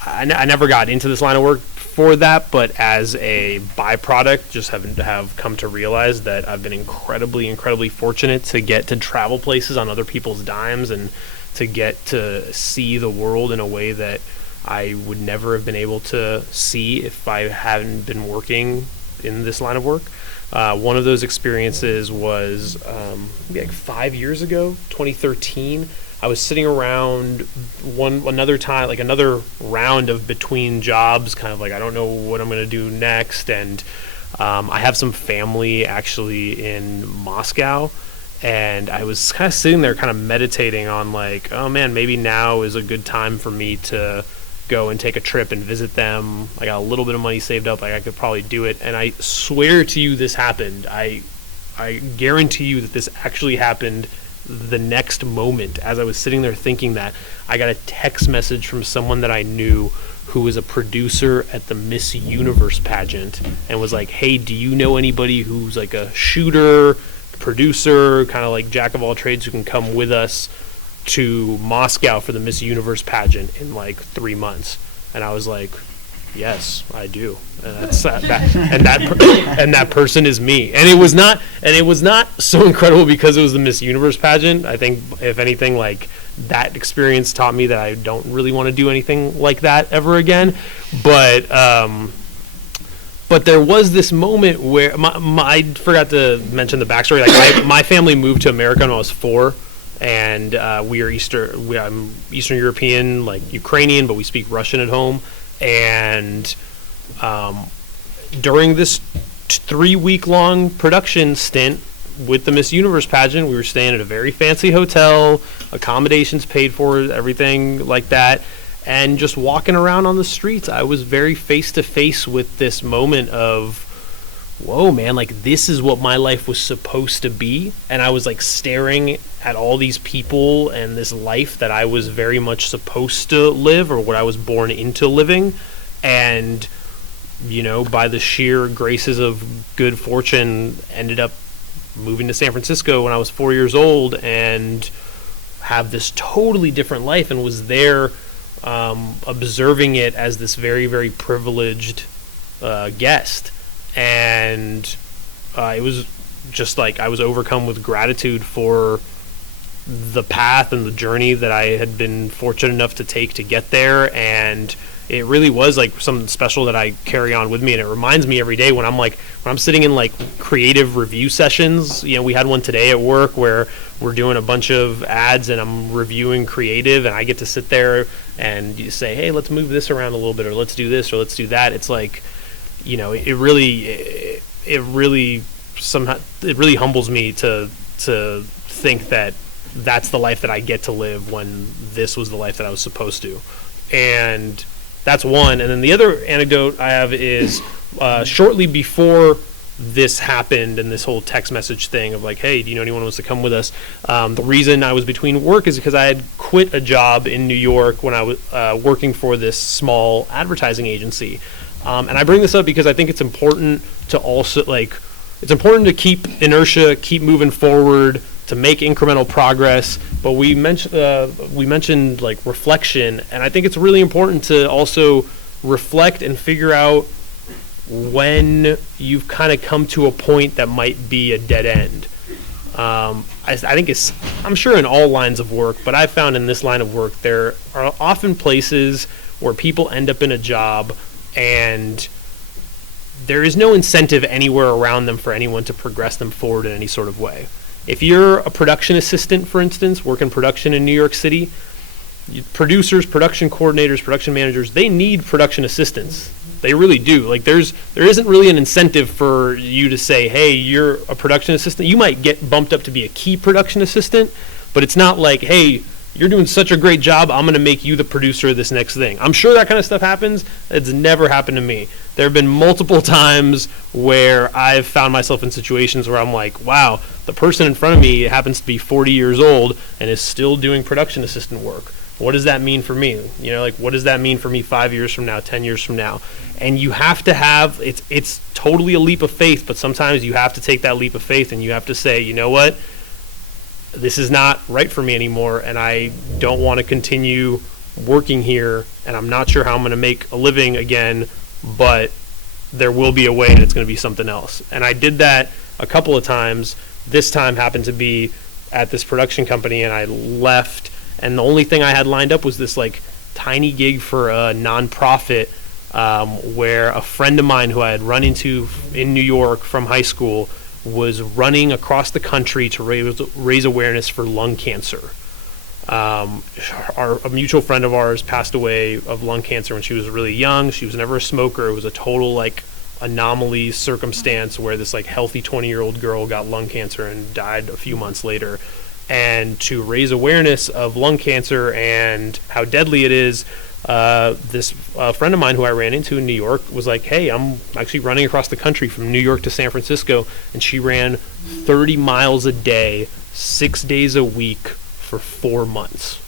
I never got into this line of work for that, but as a byproduct, just have come to realize that I've been incredibly fortunate to get to travel places on other people's dimes, and to get to see the world in a way that I would never have been able to see if I hadn't been working in this line of work. One of those experiences was maybe 5 years ago, 2013. I was sitting around another round of between jobs, kind of I don't know what I'm going to do next, and I have some family actually in Moscow, and I was kind of sitting there kind of meditating on oh man, maybe now is a good time for me to go and take a trip and visit them. I got a little bit of money saved up, I could probably do it, and I swear to you this happened. I guarantee you that this actually happened the next moment. As I was sitting there thinking that, I got a text message from someone that I knew who was a producer at the Miss Universe pageant, and was like, hey, do you know anybody who's a shooter, producer, kind of jack of all trades, who can come with us to Moscow for the Miss Universe pageant in 3 months? And I was like, yes, I do. And that's that person is me. And it was not so incredible because it was the Miss Universe pageant. I think, if anything, that experience taught me that I don't really want to do anything like that ever again. But there was this moment where I forgot to mention the backstory. My family moved to America when I was 4, and I'm Eastern European, Ukrainian, but we speak Russian at home. And during this 3-week-long production stint, with the Miss Universe pageant, we were staying at a very fancy hotel, accommodations paid for, everything like that. And just walking around on the streets, I was very face to face with this moment of, whoa, man, like this is what my life was supposed to be. And I was like staring at all these people and this life that I was very much supposed to live, or what I was born into living. And, you know, by the sheer graces of good fortune, ended up moving to San Francisco when I was 4 years old and have this totally different life, and was there observing it as this very, very privileged guest. And it was just like I was overcome with gratitude for the path and the journey that I had been fortunate enough to take to get there. And it really was like something special that I carry on with me, and it reminds me every day when I'm sitting in like creative review sessions. You know, we had one today at work where we're doing a bunch of ads and I'm reviewing creative, and I get to sit there and you say, hey, let's move this around a little bit, or let's do this, or let's do that. It's like, you know, it really humbles me to think that that's the life that I get to live when this was the life that I was supposed to. And that's one. And then the other anecdote I have is shortly before this happened, and this whole text message thing of like, hey, do you know anyone who wants to come with us? The reason I was between work is because I had quit a job in New York when I was working for this small advertising agency. And I bring this up because I think it's important to also, like, it's important to keep inertia, keep moving forward, to make incremental progress. But we mentioned like reflection, and I think it's really important to also reflect and figure out when you've kind of come to a point that might be a dead end. I think I'm sure in all lines of work, but I've found in this line of work there are often places where people end up in a job and there is no incentive anywhere around them for anyone to progress them forward in any sort of way. If you're a production assistant, for instance, work in production in New York City, producers, production coordinators, production managers, they need production assistants. They really do. Like there isn't really an incentive for you to say, hey, you're a production assistant. You might get bumped up to be a key production assistant, but it's not like, hey, you're doing such a great job, I'm going to make you the producer of this next thing. I'm sure that kind of stuff happens. It's never happened to me. There have been multiple times where I've found myself in situations where I'm like, wow, the person in front of me happens to be 40 years old and is still doing production assistant work. What does that mean for me? You know, like, what does that mean for me 5 years from now, 10 years from now? And you have to have, it's totally a leap of faith, but sometimes you have to take that leap of faith and you have to say, you know what? This is not right for me anymore, and I don't want to continue working here, and I'm not sure how I'm going to make a living again, but there will be a way, and it's going to be something else. And I did that a couple of times. This time happened to be at this production company, and I left, and the only thing I had lined up was this like tiny gig for a nonprofit where a friend of mine who I had run into in New York from high school was running across the country to raise awareness for lung cancer. A mutual friend of ours passed away of lung cancer when she was really young. She was never a smoker. It was a total like anomaly circumstance where this like healthy 20-year-old girl got lung cancer and died a few months later. And to raise awareness of lung cancer and how deadly it is, this friend of mine who I ran into in New York was like, hey, I'm actually running across the country from New York to San Francisco. And she ran 30 miles a day, 6 days a week for 4 months.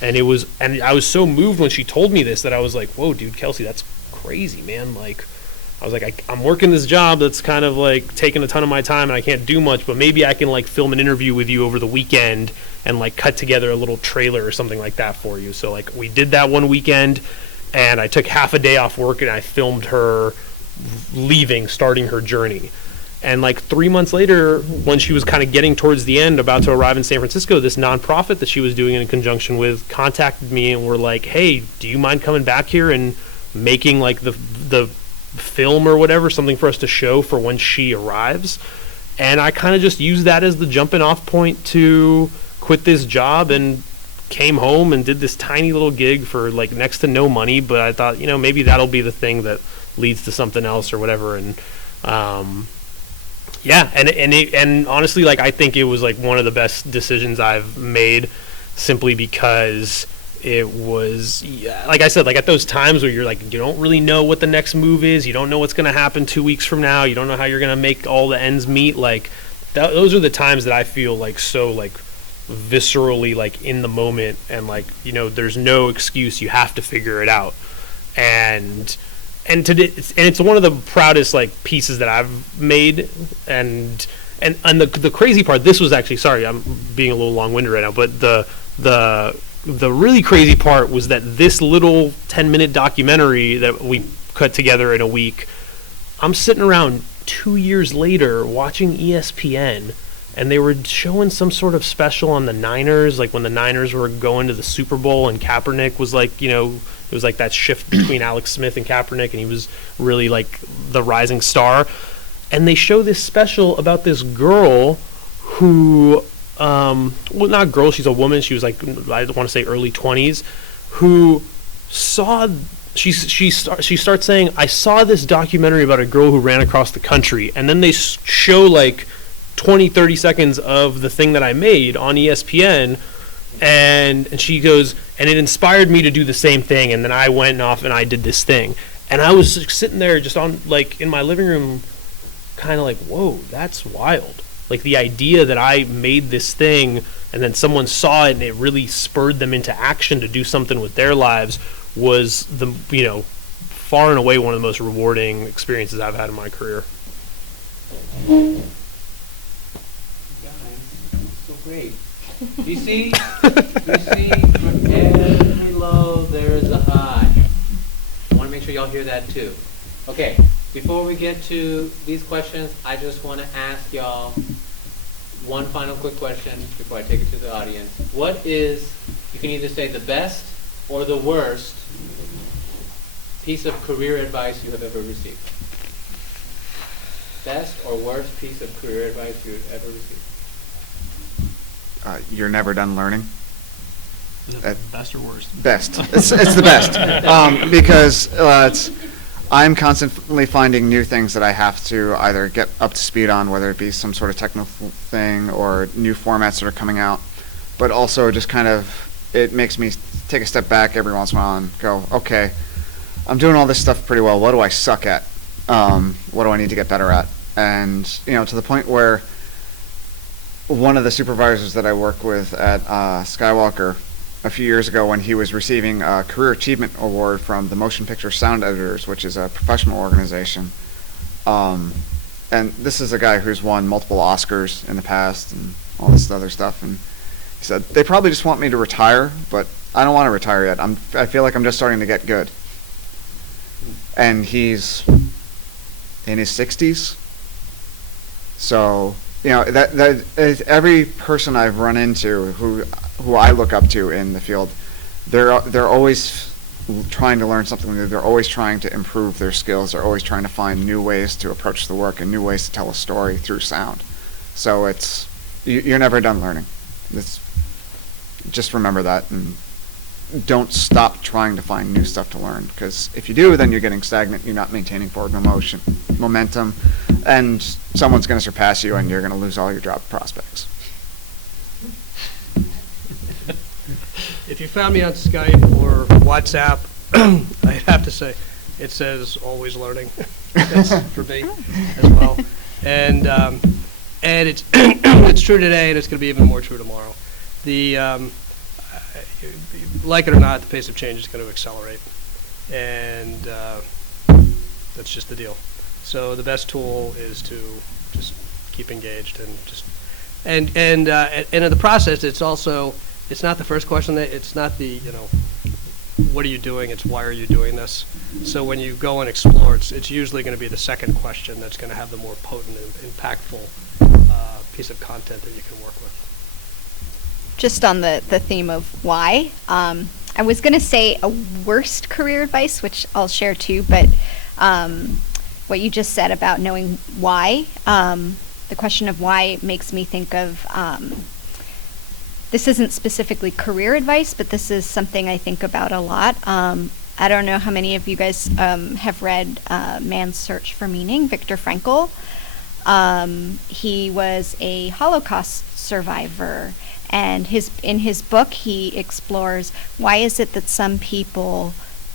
And I was so moved when she told me this that I was like, whoa, dude, Kelsey, that's crazy, man. Like, I was like, I'm working this job that's kind of like taking a ton of my time and I can't do much, but maybe I can like film an interview with you over the weekend and like cut together a little trailer or something like that for you. So like we did that one weekend, and I took half a day off work and I filmed her starting her journey. And like 3 months later, when she was kind of getting towards the end, about to arrive in San Francisco, this nonprofit that she was doing in conjunction with contacted me and were like, hey, do you mind coming back here and making like the film or whatever, something for us to show for when she arrives? And I kind of just used that as the jumping off point to quit this job and came home and did this tiny little gig for like next to no money, but I thought, you know, maybe that'll be the thing that leads to something else or whatever. And Yeah, and honestly, like, I think it was like one of the best decisions I've made, simply because it was, like I said, like at those times where you're like, you don't really know what the next move is, you don't know what's going to happen 2 weeks from now, you don't know how you're going to make all the ends meet. Like, those are the times that I feel like so like viscerally like in the moment, and like, you know, there's no excuse, you have to figure it out. And it's one of the proudest like pieces that I've made, and the crazy part, this was actually, sorry, I'm being a little long-winded right now, but the really crazy part was that this little 10-minute documentary that we cut together in a week, I'm sitting around 2 years later watching ESPN, and they were showing some sort of special on the Niners, like when the Niners were going to the Super Bowl and Kaepernick was like, you know, it was like that shift between Alex Smith and Kaepernick, and he was really like the rising star. And they show this special about this girl who, well, not girl, she's a woman. She was like, I want to say early 20s, who saw, she starts saying, I saw this documentary about a girl who ran across the country. And then they show like 20, 30 seconds of the thing that I made on ESPN. And she goes, and it inspired me to do the same thing. And then I went off and I did this thing. And I was sitting there just on, like, in my living room, kind of like, whoa, that's wild. Like, the idea that I made this thing and then someone saw it and it really spurred them into action to do something with their lives was the, you know, far and away one of the most rewarding experiences I've had in my career. Guys, so great. You see from every low there's a high. I want to make sure y'all hear that too. Okay, before we get to these questions, I just want to ask y'all one final quick question before I take it to the audience. What is, you can either say the best or the worst piece of career advice you have ever received? Best or worst piece of career advice you have ever received? You're never done learning. Is it best or worst? Best. It's the best. Because I'm constantly finding new things that I have to either get up to speed on, whether it be some sort of technical thing or new formats that are coming out. But also just kind of, it makes me take a step back every once in a while and go, okay, I'm doing all this stuff pretty well. What do I suck at? What do I need to get better at? And, you know, to the point where one of the supervisors that I work with at Skywalker a few years ago, when he was receiving a Career Achievement Award from the Motion Picture Sound Editors, which is a professional organization, and this is a guy who's won multiple Oscars in the past and all this other stuff, and he said, they probably just want me to retire, but I don't want to retire yet. I feel like I'm just starting to get good. And he's in his 60s, so, you know, that is every person I've run into who I look up to in the field, they're always trying to learn something new. They're always trying to improve their skills. They're always trying to find new ways to approach the work and new ways to tell a story through sound. So it's, you're never done learning. Just remember that, and don't stop trying to find new stuff to learn, because if you do, then you're getting stagnant. You're not maintaining forward momentum, and someone's going to surpass you, and you're going to lose all your job prospects. If you found me on Skype or WhatsApp, I'd have to say it says always learning. That's for me as well. And it's it's true today, and it's going to be even more true tomorrow. Like it or not, the pace of change is going to accelerate, and that's just the deal. So the best tool is to just keep engaged and in the process, it's also, it's not the first question, it's not the, you know, what are you doing, it's why are you doing this. So when you go and explore, it's usually going to be the second question that's going to have the more potent and impactful piece of content that you can work with. Just on the theme of why, I was going to say a worst career advice, which I'll share too, but what you just said about knowing why, the question of why makes me think of, this isn't specifically career advice, but this is something I think about a lot. I don't know how many of you guys have read Man's Search for Meaning, Viktor Frankl. He was a Holocaust survivor, and in his book he explores why is it that some people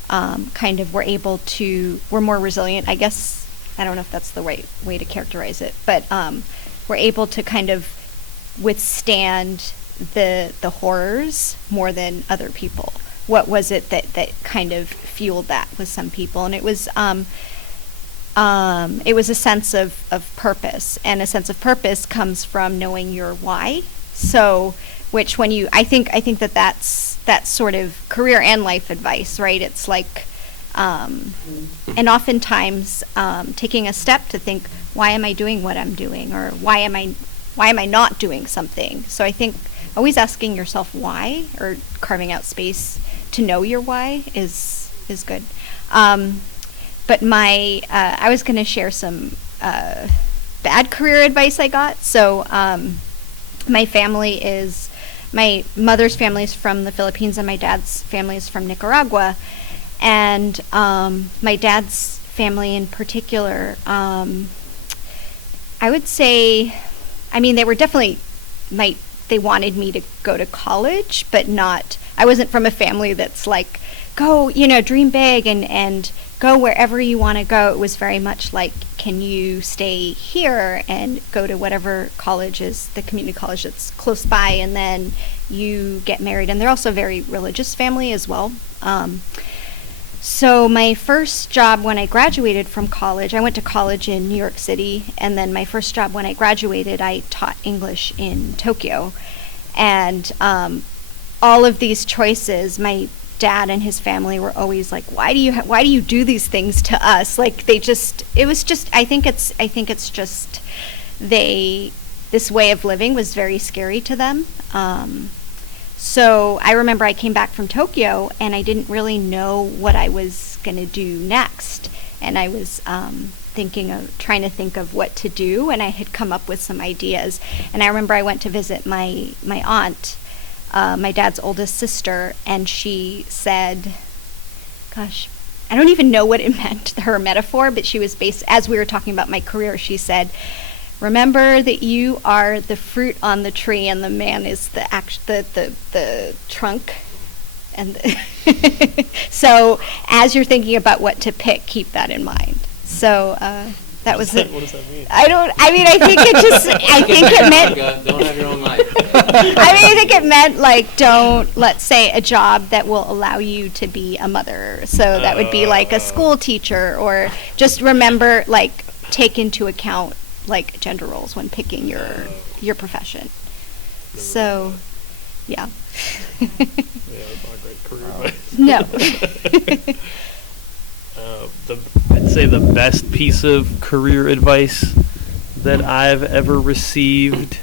kind of were more resilient. I guess I don't know if that's the right way to characterize it, but were able to kind of withstand the horrors more than other people. What was it that kind of fueled that with some people? And it was a sense of purpose, and a sense of purpose comes from knowing your why. So, which when I think that's sort of career and life advice, right? It's like, and oftentimes taking a step to think, why am I doing what I'm doing, or why am I not doing something? So I think always asking yourself why, or carving out space to know your why is good. But I was going to share some bad career advice I got. So my mother's family is from the Philippines, and my dad's family is from Nicaragua. And my dad's family in particular, I would say, they were definitely, they wanted me to go to college, but I wasn't from a family that's like, go, dream big and go wherever you want to go. It was very much like, can you stay here and go to whatever college is the community college that's close by, and then you get married. And they're also a very religious family as well. So my first job when I graduated from college, I went to college in New York City, and then my first job when I graduated, I taught English in Tokyo. And all of these choices, my dad and his family were always like, why do you do these things to us? Like, I think it's just this way of living was very scary to them. So I remember I came back from Tokyo, and I didn't really know what I was going to do next. And I was trying to think of what to do, and I had come up with some ideas. And I remember I went to visit my aunt, my dad's oldest sister, and she said, gosh, I don't even know what it meant, her metaphor, but she was as we were talking about my career, she said, remember that you are the fruit on the tree, and the man is the trunk. And so as you're thinking about what to pick, keep that in mind. So that was it. What does that mean? I think it meant, don't have your own life. I think it meant like, let's say a job that will allow you to be a mother. So that would be like a school teacher, or just remember, like, take into account like gender roles when picking your profession. So, yeah. Yeah, that's not a great career advice. No. I'd say the best piece of career advice that I've ever received,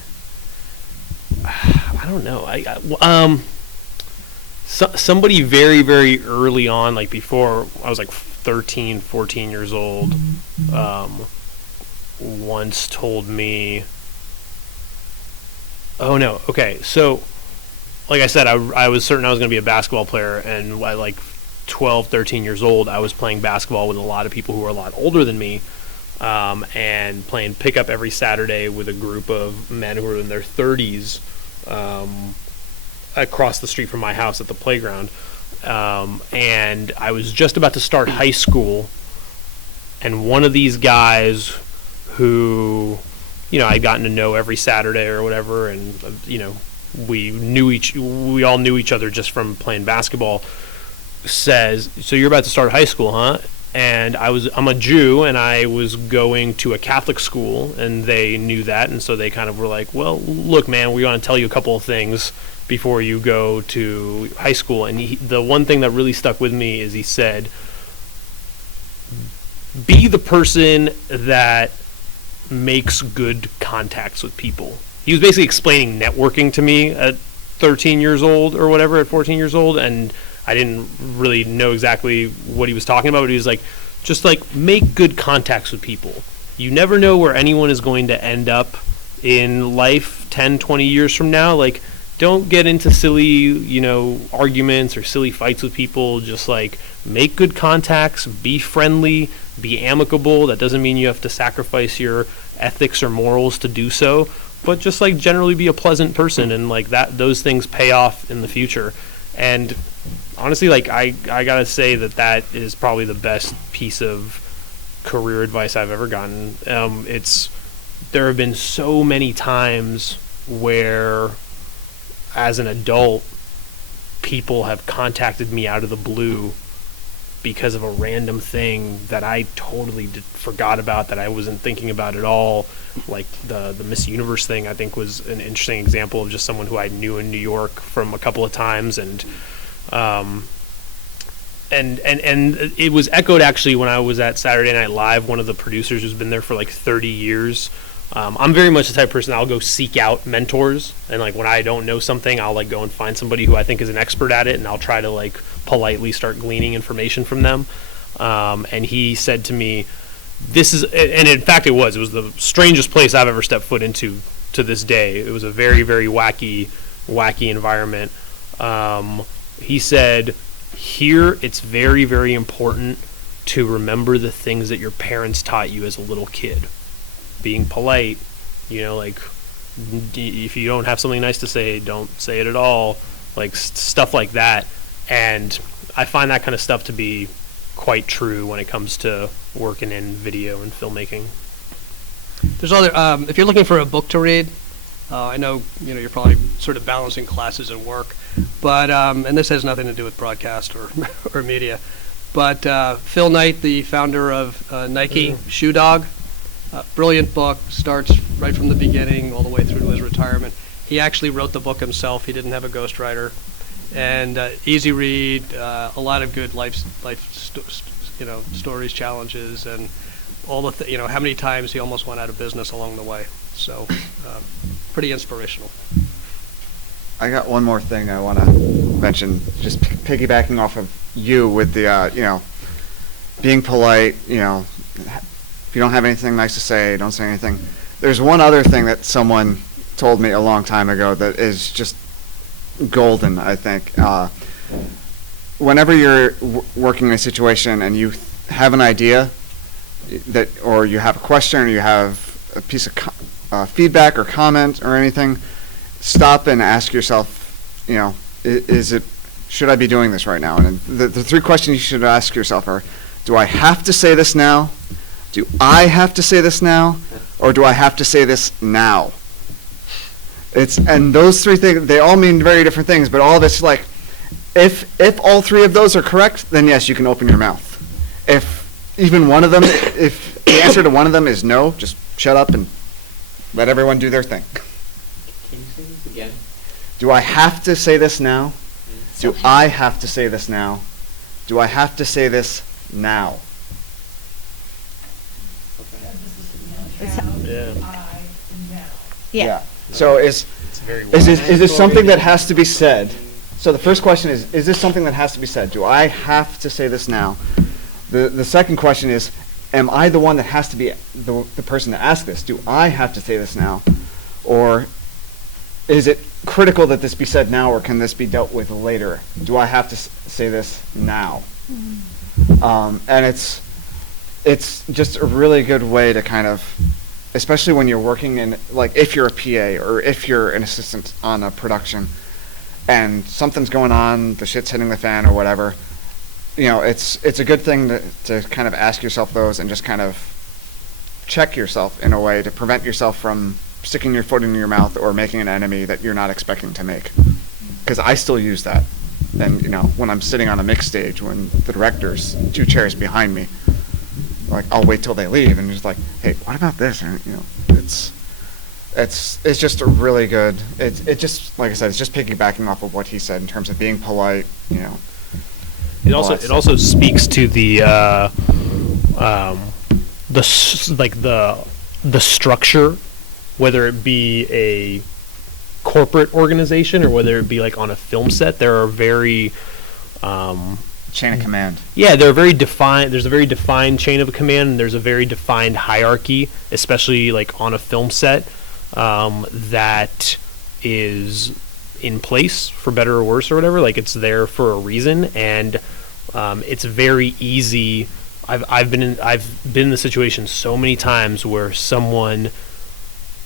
I don't know. Somebody very, very early on, like before I was like 13, 14 years old, once told me, so like I said, I was certain I was going to be a basketball player, and I, like 12, 13 years old, I was playing basketball with a lot of people who were a lot older than me, and playing pickup every Saturday with a group of men who were in their 30s across the street from my house at the playground. And I was just about to start high school, and one of these guys who, I'd gotten to know every Saturday or whatever, and, we all knew each other just from playing basketball, says, so you're about to start high school, huh? And I'm a Jew, and I was going to a Catholic school, and they knew that, and so they kind of were like, well, look, man, we want to tell you a couple of things before you go to high school. And the one thing that really stuck with me is he said, be the person that makes good contacts with people. He was basically explaining networking to me at 13 years old or whatever, at 14 years old, and I didn't really know exactly what he was talking about, but he was like, just like, make good contacts with people. You never know where anyone is going to end up in life 10, 20 years from now. Like, don't get into silly, arguments or silly fights with people. Just like, make good contacts, be friendly, be amicable. That doesn't mean you have to sacrifice your ethics or morals to do so, but just like generally be a pleasant person, and like that, those things pay off in the future. And honestly, like I gotta say that is probably the best piece of career advice I've ever gotten. There have been so many times where, as an adult, people have contacted me out of the blue because of a random thing that I totally forgot about, that I wasn't thinking about at all. Like the Miss Universe thing, I think, was an interesting example of just someone who I knew in New York from a couple of times, and it was echoed actually when I was at Saturday Night Live. One of the producers who's been there for like 30 years. I'm very much the type of person, I'll go seek out mentors, and like when I don't know something, I'll like go and find somebody who I think is an expert at it, and I'll try to like politely start gleaning information from them. And he said to me, this is, and in fact it was the strangest place I've ever stepped foot into to this day. It was a very, very wacky environment. He said, here it's very, very important to remember the things that your parents taught you as a little kid. Being polite, like if you don't have something nice to say, don't say it at all, like stuff like that. And I find that kind of stuff to be quite true when it comes to working in video and filmmaking. There's other, if you're looking for a book to read, I know, you're probably sort of balancing classes and work, but, and this has nothing to do with broadcast or media, but Phil Knight, the founder of Nike Shoe Dog, brilliant book, starts right from the beginning all the way through to his retirement. He actually wrote the book himself. He didn't have a ghostwriter. And easy read, a lot of good life stories, challenges, and all the how many times he almost went out of business along the way. So pretty inspirational. I got one more thing I want to mention, just piggybacking off of you with the, being polite, if you don't have anything nice to say, don't say anything. There's one other thing that someone told me a long time ago that is just golden, I think. Whenever you're working in a situation and you have an idea or you have a question or you have a piece of feedback or comment or anything, stop and ask yourself, should I be doing this right now? And the three questions you should ask yourself are, do I have to say this now? Do I have to say this now? Or do I have to say this now? And those three things, they all mean very different things, but all of it's like, if all three of those are correct, then yes, you can open your mouth. If even one of them, if the answer to one of them is no, just shut up and let everyone do their thing. Can you say this again? Do I have to say this now? Do I have to say this now? Do I have to say this now? Yeah. So is this something that has to be said? So the first question is this something that has to be said? Do I have to say this now? The second question is, am I the one that has to be the person to ask this? Do I have to say this now? Or is it critical that this be said now, or can this be dealt with later? Do I have to say this now? And it's just a really good way to kind of, especially when you're working in, like if you're a PA or if you're an assistant on a production and something's going on, the shit's hitting the fan or whatever, it's a good thing to kind of ask yourself those and just kind of check yourself in a way to prevent yourself from sticking your foot in your mouth or making an enemy that you're not expecting to make. Because I still use that. And, when I'm sitting on a mix stage, when the director's 2 chairs behind me, like I'll wait till they leave and just like, hey, what about this? And, it's just a really good. It just, like I said, it's just piggybacking off of what he said in terms of being polite. It also speaks to the structure, whether it be a corporate organization or whether it be like on a film set. There are very chain of command. Yeah, they're very defined. There's a very defined chain of command, and there's a very defined hierarchy, especially like on a film set, that is in place for better or worse or whatever. Like it's there for a reason, and it's very easy I've been in the situation so many times where someone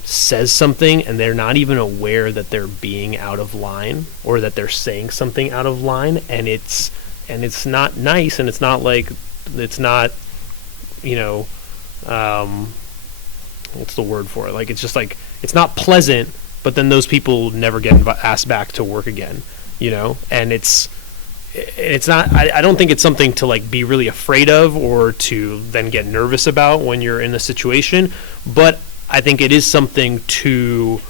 says something and they're not even aware that they're being out of line or that they're saying something out of line, and it's not nice, and it's not what's the word for it? Like, it's just like, it's not pleasant, but then those people never get asked back to work again, and it's not, I don't think it's something to like be really afraid of or to then get nervous about when you're in a situation, but I think it is something to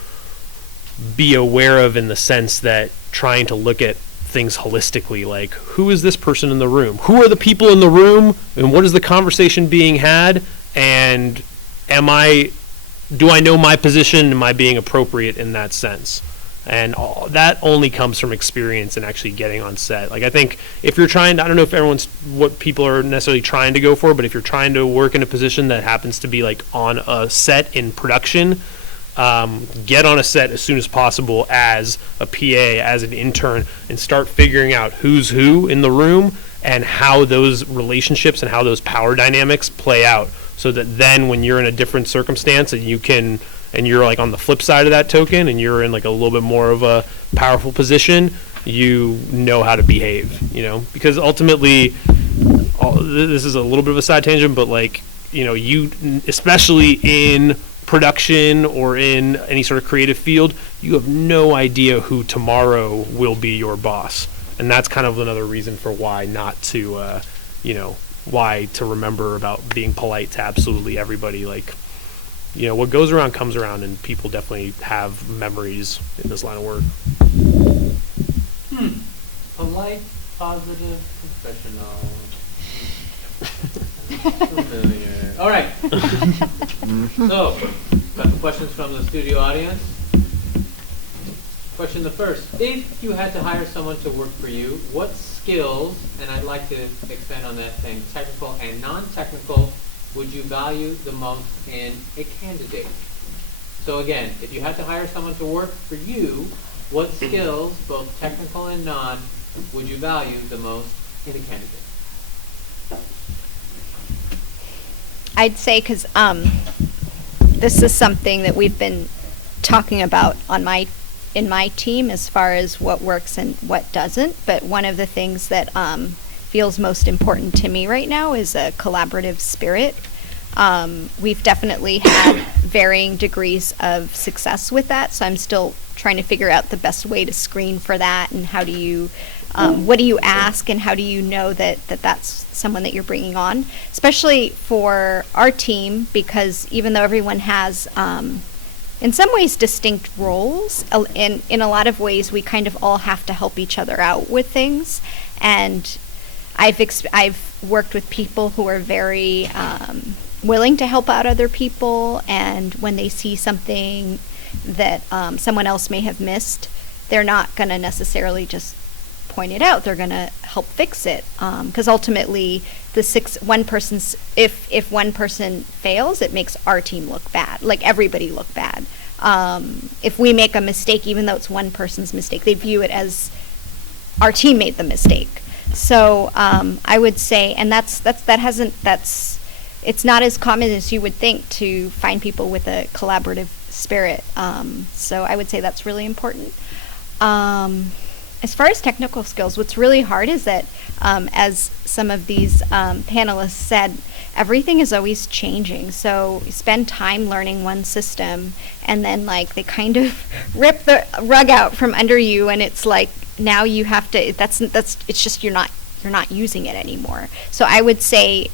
be aware of, in the sense that trying to look at things holistically, like, who is this person in the room? Who are the people in the room? And what is the conversation being had? And do I know my position? Am I being appropriate in that sense? And that only comes from experience and actually getting on set. Like, I think if you're trying to, I don't know if what people are necessarily trying to go for, but if you're trying to work in a position that happens to be like on a set in production, get on a set as soon as possible as a PA, as an intern, and start figuring out who's who in the room and how those relationships and how those power dynamics play out, so that then when you're in a different circumstance and you're like on the flip side of that token and you're in like a little bit more of a powerful position, you know how to behave, because ultimately, this is a little bit of a side tangent, but like, you, especially in production or in any sort of creative field, you have no idea who tomorrow will be your boss. And that's kind of another reason for why not to, why to remember about being polite to absolutely everybody. Like, what goes around comes around, and people definitely have memories in this line of work. Polite, positive, professional. Familiar. All right. So, got some questions from the studio audience. Question the first. If you had to hire someone to work for you, what skills, and I'd like to expand on that thing, technical and non-technical, would you value the most in a candidate? So again, if you had to hire someone to work for you, what skills, both technical and non, would you value the most in a candidate? I'd say, because this is something that we've been talking about in my team as far as what works and what doesn't, but one of the things that feels most important to me right now is a collaborative spirit. We've definitely had varying degrees of success with that, so I'm still trying to figure out the best way to screen for that, and how do you, what do you ask, and how do you know that that's someone that you're bringing on, especially for our team, because even though everyone has in some ways distinct roles, in a lot of ways we kind of all have to help each other out with things, and I've worked with people who are very willing to help out other people, and when they see something that someone else may have missed, they're not going to necessarily just point it out. They're going to help fix it, because ultimately, if one person fails, it makes our team look bad, like everybody look bad. If we make a mistake, even though it's one person's mistake, they view it as our team made the mistake. So I would say, and it's not as common as you would think to find people with a collaborative spirit. So I would say that's really important. As far as technical skills, what's really hard is that, as some of these panelists said, everything is always changing. So you spend time learning one system, and then like they kind of rip the rug out from under you, and it's like now you have to. It's just you're not using it anymore. So I would say,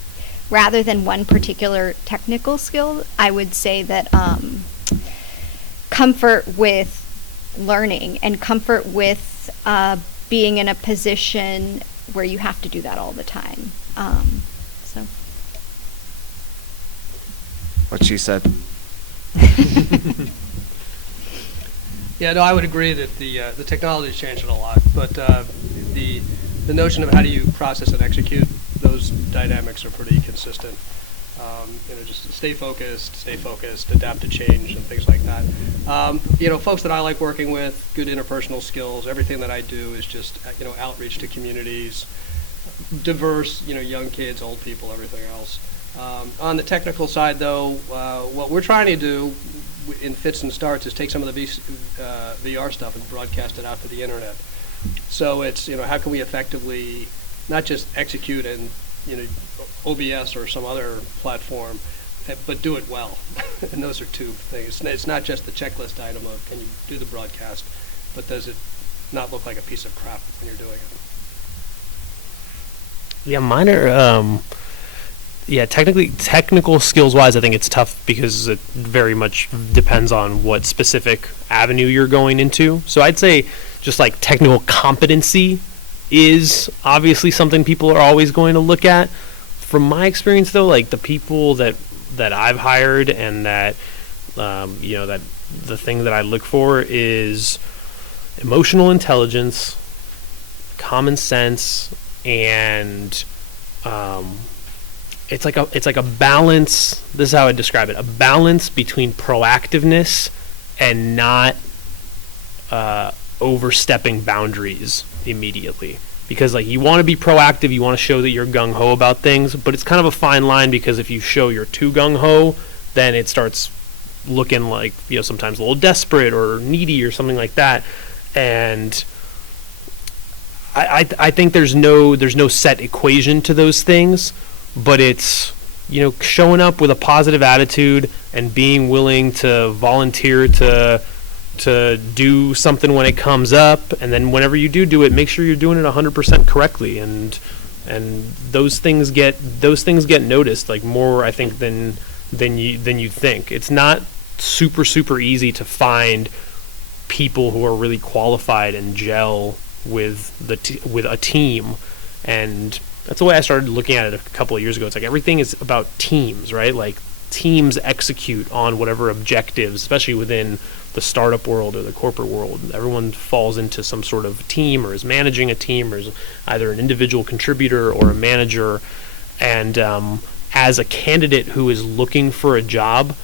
rather than one particular technical skill, I would say that comfort with learning and comfort with being in a position where you have to do that all the time. So. What she said. Yeah, no, I would agree that the technology's changed a lot, but the notion of how do you process and execute those dynamics are pretty consistent. Just stay focused, adapt to change, and things like that. Folks that I like working with, good interpersonal skills. Everything that I do is just outreach to communities, diverse, young kids, old people, everything else. On the technical side, though, what we're trying to do in fits and starts is take some of the VR stuff and broadcast it out to the internet. So it's, how can we effectively not just execute in, OBS or some other platform, but do it well. And those are two things. It's not just the checklist item of can you do the broadcast, but does it not look like a piece of crap when you're doing it? Yeah, mine are, technical skills-wise, I think it's tough because it very much depends on what specific avenue you're going into. So I'd say just like technical competency is obviously something people are always going to look at. From my experience, though, like the people that I've hired and that, that the thing that I look for is emotional intelligence, common sense, and it's like a balance. This is how I describe it: a balance between proactiveness and not overstepping boundaries immediately. Because like you want to be proactive, you want to show that you're gung-ho about things, but it's kind of a fine line because if you show you're too gung-ho, then it starts looking like, sometimes a little desperate or needy or something like that. And I think there's no set equation to those things, but it's, showing up with a positive attitude and being willing to volunteer to do something when it comes up, and then whenever you do it, make sure you're doing it 100% correctly, and those things get noticed, like more, I think, than you think. It's not super easy to find people who are really qualified and gel with with a team, and that's the way I started looking at it a couple of years ago. It's like everything is about teams, right? Like teams execute on whatever objectives, especially within the startup world or the corporate world. Everyone falls into some sort of team or is managing a team or is either an individual contributor or a manager. And as a candidate who is looking for a job,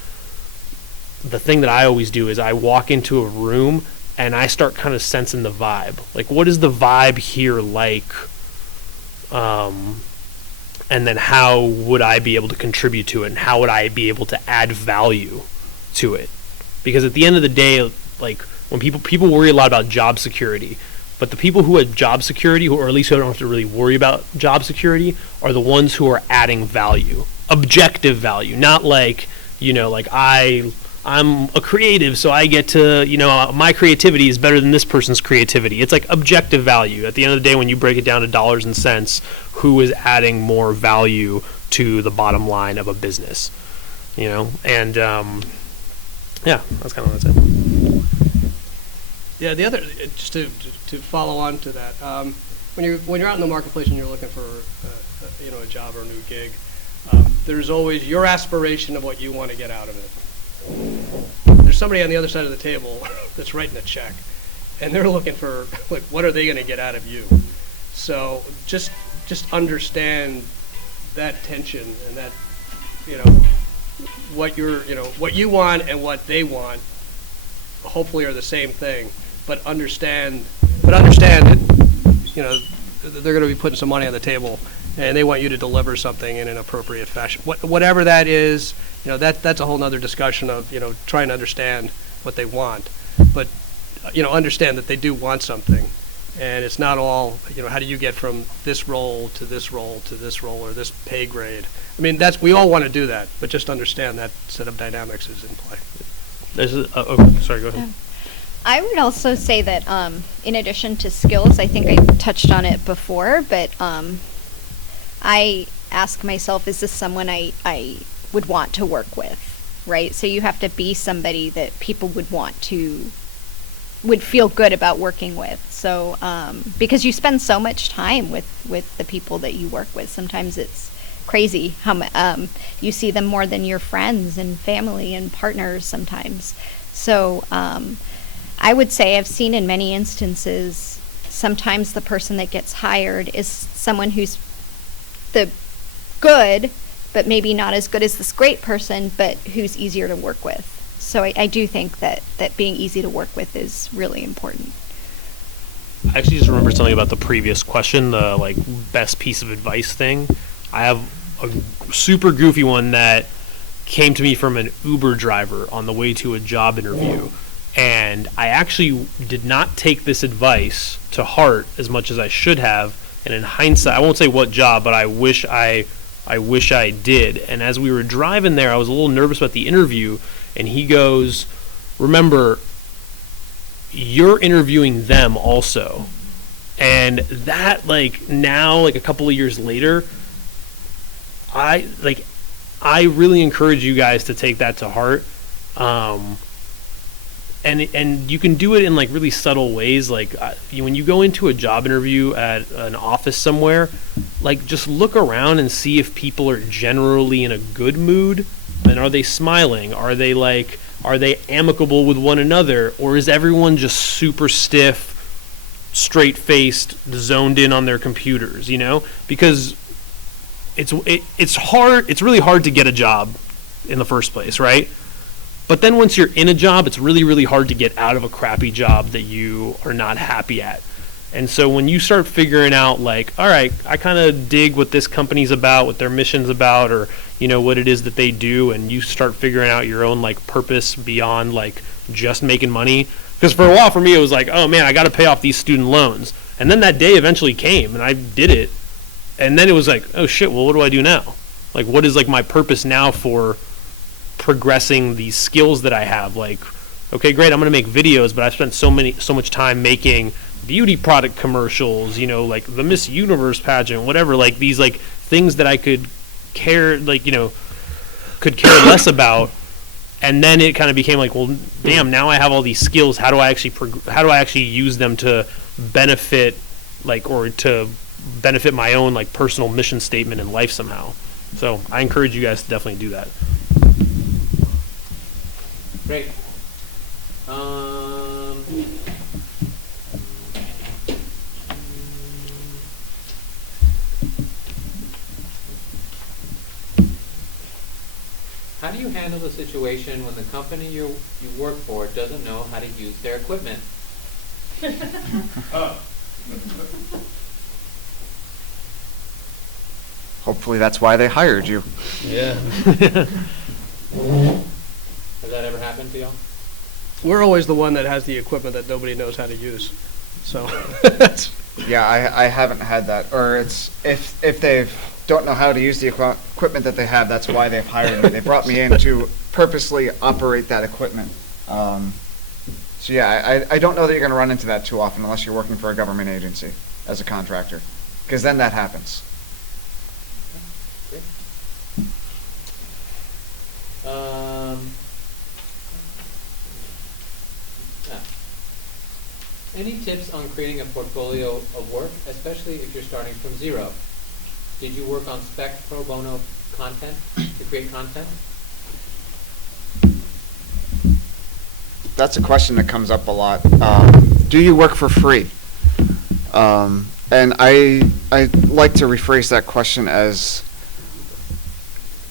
the thing that I always do is I walk into a room and I start kind of sensing the vibe. Like, what is the vibe here like? And then how would I be able to contribute to it, and how would I be able to add value to it? Because at the end of the day, like when people worry a lot about job security, but the people who have job security, or at least who don't have to really worry about job security, are the ones who are adding value, objective value, not like, like I'm a creative, so I get to, my creativity is better than this person's creativity. It's like objective value. At the end of the day, when you break it down to dollars and cents, who is adding more value to the bottom line of a business, and that's kind of what I'd say. Yeah, the other, just to follow on to that, when you're out in the marketplace and you're looking for a job or a new gig, there's always your aspiration of what you want to get out of it. There's somebody on the other side of the table that's writing a check, and they're looking for, like, what are they going to get out of you? So just understand that tension, and that, what what you want and what they want hopefully are the same thing, but understand that, they're going to be putting some money on the table, and they want you to deliver something in an appropriate fashion. Whatever that is, that's a whole nother discussion of, trying to understand what they want. But, understand that they do want something. And it's not all, how do you get from this role to this role to this role or this pay grade? I mean, we all want to do that, but just understand that set of dynamics is in play. Sorry, go ahead. I would also say that in addition to skills, I think I touched on it before, but I ask myself, is this someone I would want to work with, right? So you have to be somebody that people would feel good about working with. So because you spend so much time with the people that you work with, sometimes it's crazy how you see them more than your friends and family and partners sometimes. So I would say I've seen in many instances, sometimes the person that gets hired is someone who's the good, but maybe not as good as this great person, but who's easier to work with. So I do think that being easy to work with is really important. I actually just remember something about the previous question, the like best piece of advice thing. I have a super goofy one that came to me from an Uber driver on the way to a job interview. And I actually did not take this advice to heart as much as I should have. And in hindsight, I won't say what job, but I wish I did. And as we were driving there, I was a little nervous about the interview. And he goes, remember, you're interviewing them also. And that, like, now, like a couple of years later, I really encourage you guys to take that to heart. And you can do it in like really subtle ways. Like when you go into a job interview at an office somewhere, like just look around and see if people are generally in a good mood. And are they smiling? Are they amicable with one another? Or is everyone just super stiff, straight-faced, zoned in on their computers, you know? Because it's hard. It's really hard to get a job in the first place, right? But then once you're in a job, it's really, really hard to get out of a crappy job that you are not happy at. And so when you start figuring out, like, all right, I kind of dig what this company's about, what their mission's about, or, you know, what it is that they do, and you start figuring out your own, like, purpose beyond, like, just making money. Because for a while for me, it was like, oh, man, I got to pay off these student loans. And then that day eventually came, and I did it. And then it was like, oh, shit, well, what do I do now? Like, what is, like, my purpose now for progressing these skills that I have? Like, okay, great, I'm going to make videos, but I've spent so much time making beauty product commercials, you know, like the Miss Universe pageant, whatever, like these like things that I could care, like, you know, could care less about. And then it kind of became like, well, damn, now I have all these skills. How do I actually use them to benefit, like, or to benefit my own like personal mission statement in life somehow? So I encourage you guys to definitely do that. Great. How do you handle the situation when the company you work for doesn't know how to use their equipment? Hopefully that's why they hired you. Yeah. Has that ever happened to y'all? We're always the one that has the equipment that nobody knows how to use. So, Yeah, I haven't had that. Or it's if they don't know how to use the equipment that they have, that's why they've hired me. They brought me in to purposely operate that equipment. So yeah, I don't know that you're going to run into that too often unless you're working for a government agency as a contractor, because then that happens. Any tips on creating a portfolio of work, especially if you're starting from zero? Did you work on spec pro bono content to create content? That's a question that comes up a lot. Do you work for free? And I like to rephrase that question as,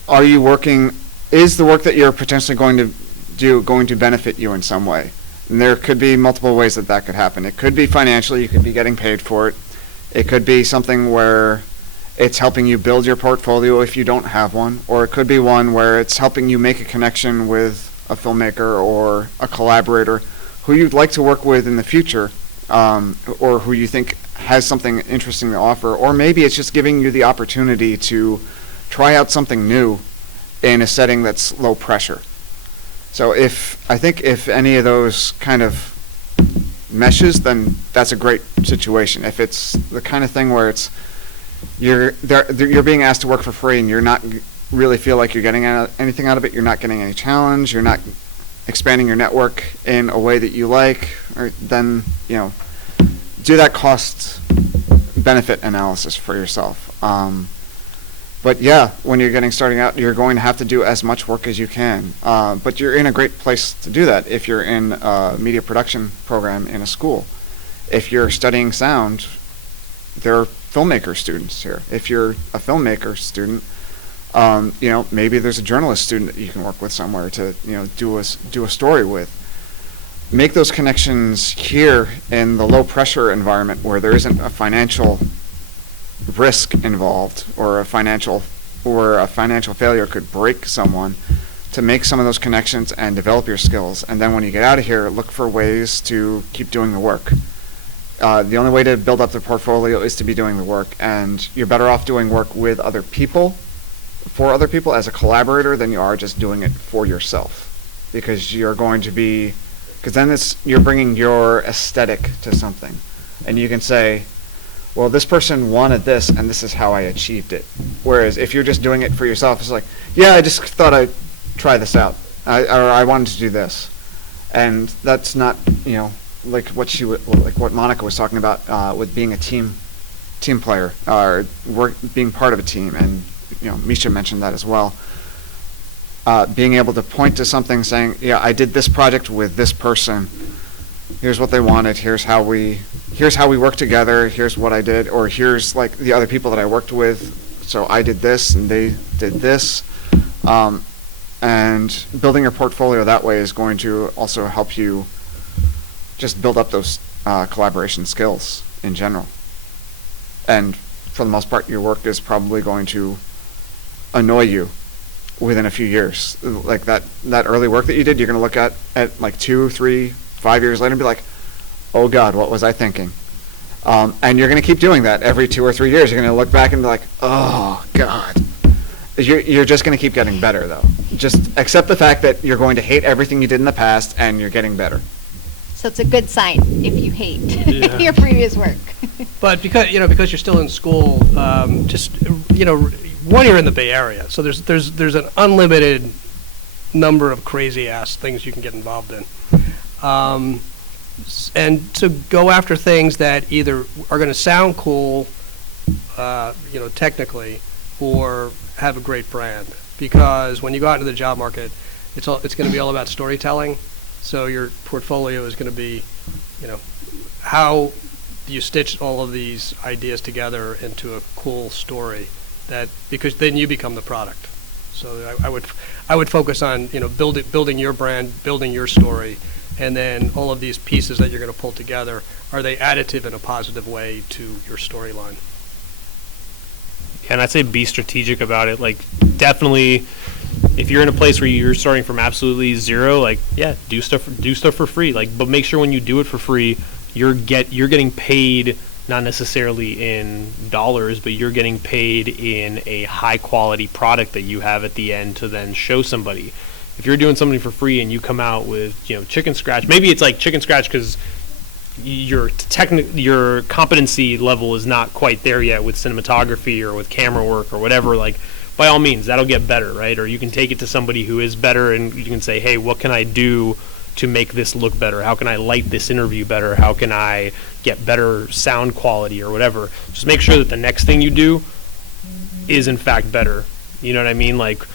are you working, is the work that you're potentially going to do going to benefit you in some way? And there could be multiple ways that could happen. It could be financially, you could be getting paid for it. It could be something where it's helping you build your portfolio if you don't have one, or it could be one where it's helping you make a connection with a filmmaker or a collaborator who you'd like to work with in the future, or who you think has something interesting to offer, or maybe it's just giving you the opportunity to try out something new in a setting that's low pressure. So I think if any of those kind of meshes, then that's a great situation. If it's the kind of thing where it's you're being asked to work for free and you're not really feel like you're getting anything out of it, you're not getting any challenge, you're not expanding your network in a way that you like, or then, you know, do that cost benefit analysis for yourself. But yeah, when you're starting out, you're going to have to do as much work as you can. But you're in a great place to do that if you're in a media production program in a school. If you're studying sound, there are filmmaker students here. If you're a filmmaker student, you know, maybe there's a journalist student that you can work with somewhere to, you know, do a story with. make those connections here in the low pressure environment where there isn't a financial risk involved, or a financial failure could break someone, to make some of those connections and develop your skills. And then when you get out of here, look for ways to keep doing the work. The only way to build up the portfolio is to be doing the work, and you're better off doing work with other people, for other people as a collaborator, than you are just doing it for yourself, because then you're bringing your aesthetic to something, and you can say, well, this person wanted this, and this is how I achieved it. Whereas if you're just doing it for yourself, it's like, yeah, I just thought I'd try this out, or I wanted to do this, and that's not, like what Monica was talking about with being a team player, or being part of a team, and Misha mentioned that as well. Being able to point to something, saying, yeah, I did this project with this person. Here's what they wanted. Here's how we work together. Here's what I did, or here's like the other people that I worked with. So I did this and they did this. And building your portfolio that way is going to also help you just build up those collaboration skills in general. And for the most part, your work is probably going to annoy you within a few years. Like that early work that you did, you're going to look at like 2, 3, 5 years later and be like, oh God, what was I thinking? And you're going to keep doing that every 2 or 3 years. You're going to look back and be like, oh God. You're just going to keep getting better, though. Just accept the fact that you're going to hate everything you did in the past, and you're getting better. So it's a good sign if you hate your previous work. But because you're still in school, one, you're in the Bay Area, so there's an unlimited number of crazy ass things you can get involved in, and to go after things that either are going to sound cool, technically, or have a great brand. Because when you go out into the job market, it's going to be all about storytelling. So your portfolio is going to be, how you stitch all of these ideas together into a cool story, because then you become the product. So I would focus on building your brand, building your story, and then all of these pieces that you're going to pull together, are they additive in a positive way to your storyline? And I'd say be strategic about it. Like, definitely, if you're in a place where you're starting from absolutely zero, like, yeah, do stuff for free. Like, but make sure when you do it for free, you're getting paid, not necessarily in dollars, but you're getting paid in a high quality product that you have at the end to then show somebody. If you're doing something for free and you come out with chicken scratch, maybe it's like chicken scratch because your competency level is not quite there yet with cinematography or with camera work or whatever, like, by all means, that'll get better, right? Or you can take it to somebody who is better and you can say, hey, what can I do to make this look better? How can I light this interview better? How can I get better sound quality or whatever? Just make sure that the next thing you do is in fact better. You know what I mean? Like,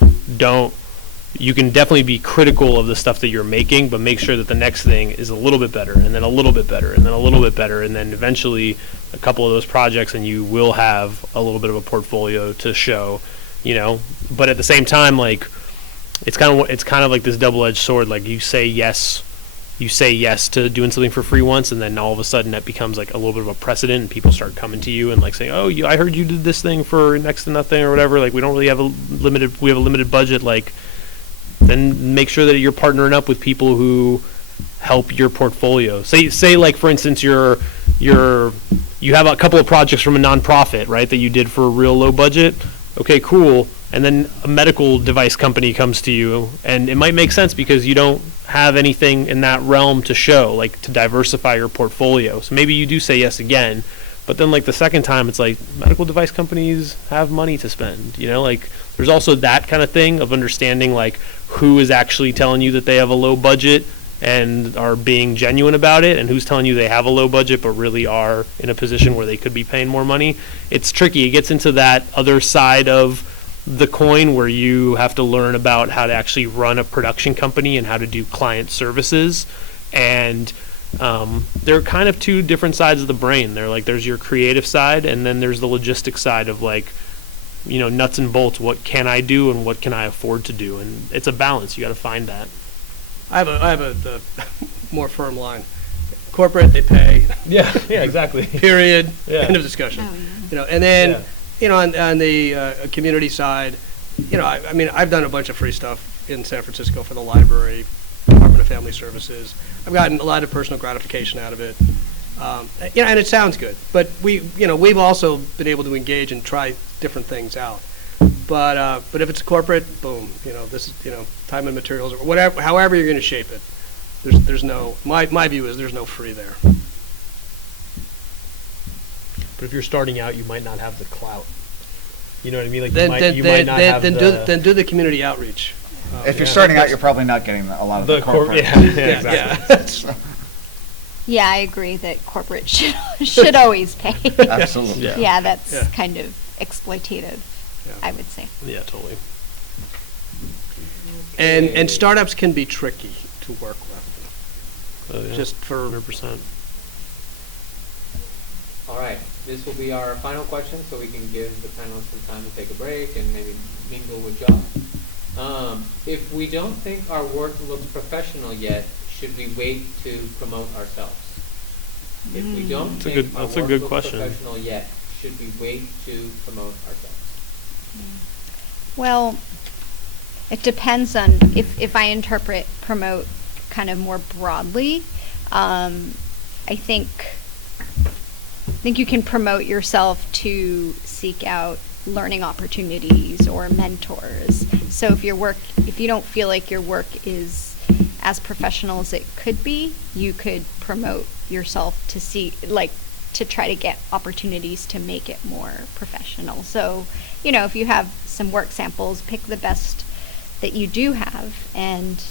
you can definitely be critical of the stuff that you're making, but make sure that the next thing is a little bit better, and then a little bit better, and then a little bit better, and then eventually a couple of those projects, and you will have a little bit of a portfolio to show, But at the same time, like, it's kind of like this double-edged sword. Like, you say yes to doing something for free once, and then all of a sudden that becomes like a little bit of a precedent, and people start coming to you and like saying, oh, I heard you did this thing for next to nothing or whatever. Like, we have a limited budget. Like, then make sure that you're partnering up with people who help your portfolio. Say like, for instance, you have a couple of projects from a nonprofit, right, that you did for a real low budget. Okay, cool. And then a medical device company comes to you, and it might make sense because you don't have anything in that realm to show, like, to diversify your portfolio. So maybe you do say yes again, but then like the second time, it's like, medical device companies have money to spend, like, there's also that kind of thing of understanding, like, who is actually telling you that they have a low budget and are being genuine about it, and who's telling you they have a low budget but really are in a position where they could be paying more money. It's tricky. It gets into that other side of the coin where you have to learn about how to actually run a production company and how to do client services. And they're kind of two different sides of the brain. They're like, there's your creative side, and then there's the logistics side of, like, nuts and bolts. What can I do and what can I afford to do? And it's a balance. You got to find that. I have a more firm line. Corporate, they pay. Yeah, yeah, exactly. Period. Yeah. End of discussion. Oh, yeah. You know, and then Yeah. you know, on the community side, you know, I mean, I've done a bunch of free stuff in San Francisco for the library, Department of Family Services. I've gotten a lot of personal gratification out of it. You know, and it sounds good, but we've also been able to engage and try different things out. But if it's corporate, boom, you know, this is, you know, time and materials or whatever, however you're going to shape it. There's no, my view is there's no free there. But if you're starting out, you might not have the clout. You know what I mean? Like Then you might not have then do the community outreach. If you're starting out, you're probably not getting a lot of the corporate. exactly. Yeah, I agree that corporate should always pay. Absolutely. Yeah. Yeah, that's Yeah. kind of exploitative, Yeah. I would say. Yeah, totally. And startups can be tricky to work with. Yeah. Just for 100%. All right, this will be our final question, so we can give the panelists some time to take a break and maybe mingle with Josh. If we don't think our work looks professional yet, should we wait to promote ourselves? If we don't That's a think good- our that's a work good looks question. professional yet, should we wait to promote ourselves? Well, it depends on if I interpret promote kind of more broadly. I think you can promote yourself to seek out learning opportunities or mentors. So if you don't feel like your work is as professional as it could be, you could promote yourself to try to get opportunities to make it more professional. So, you know, if you have some work samples, pick the best that you do have, and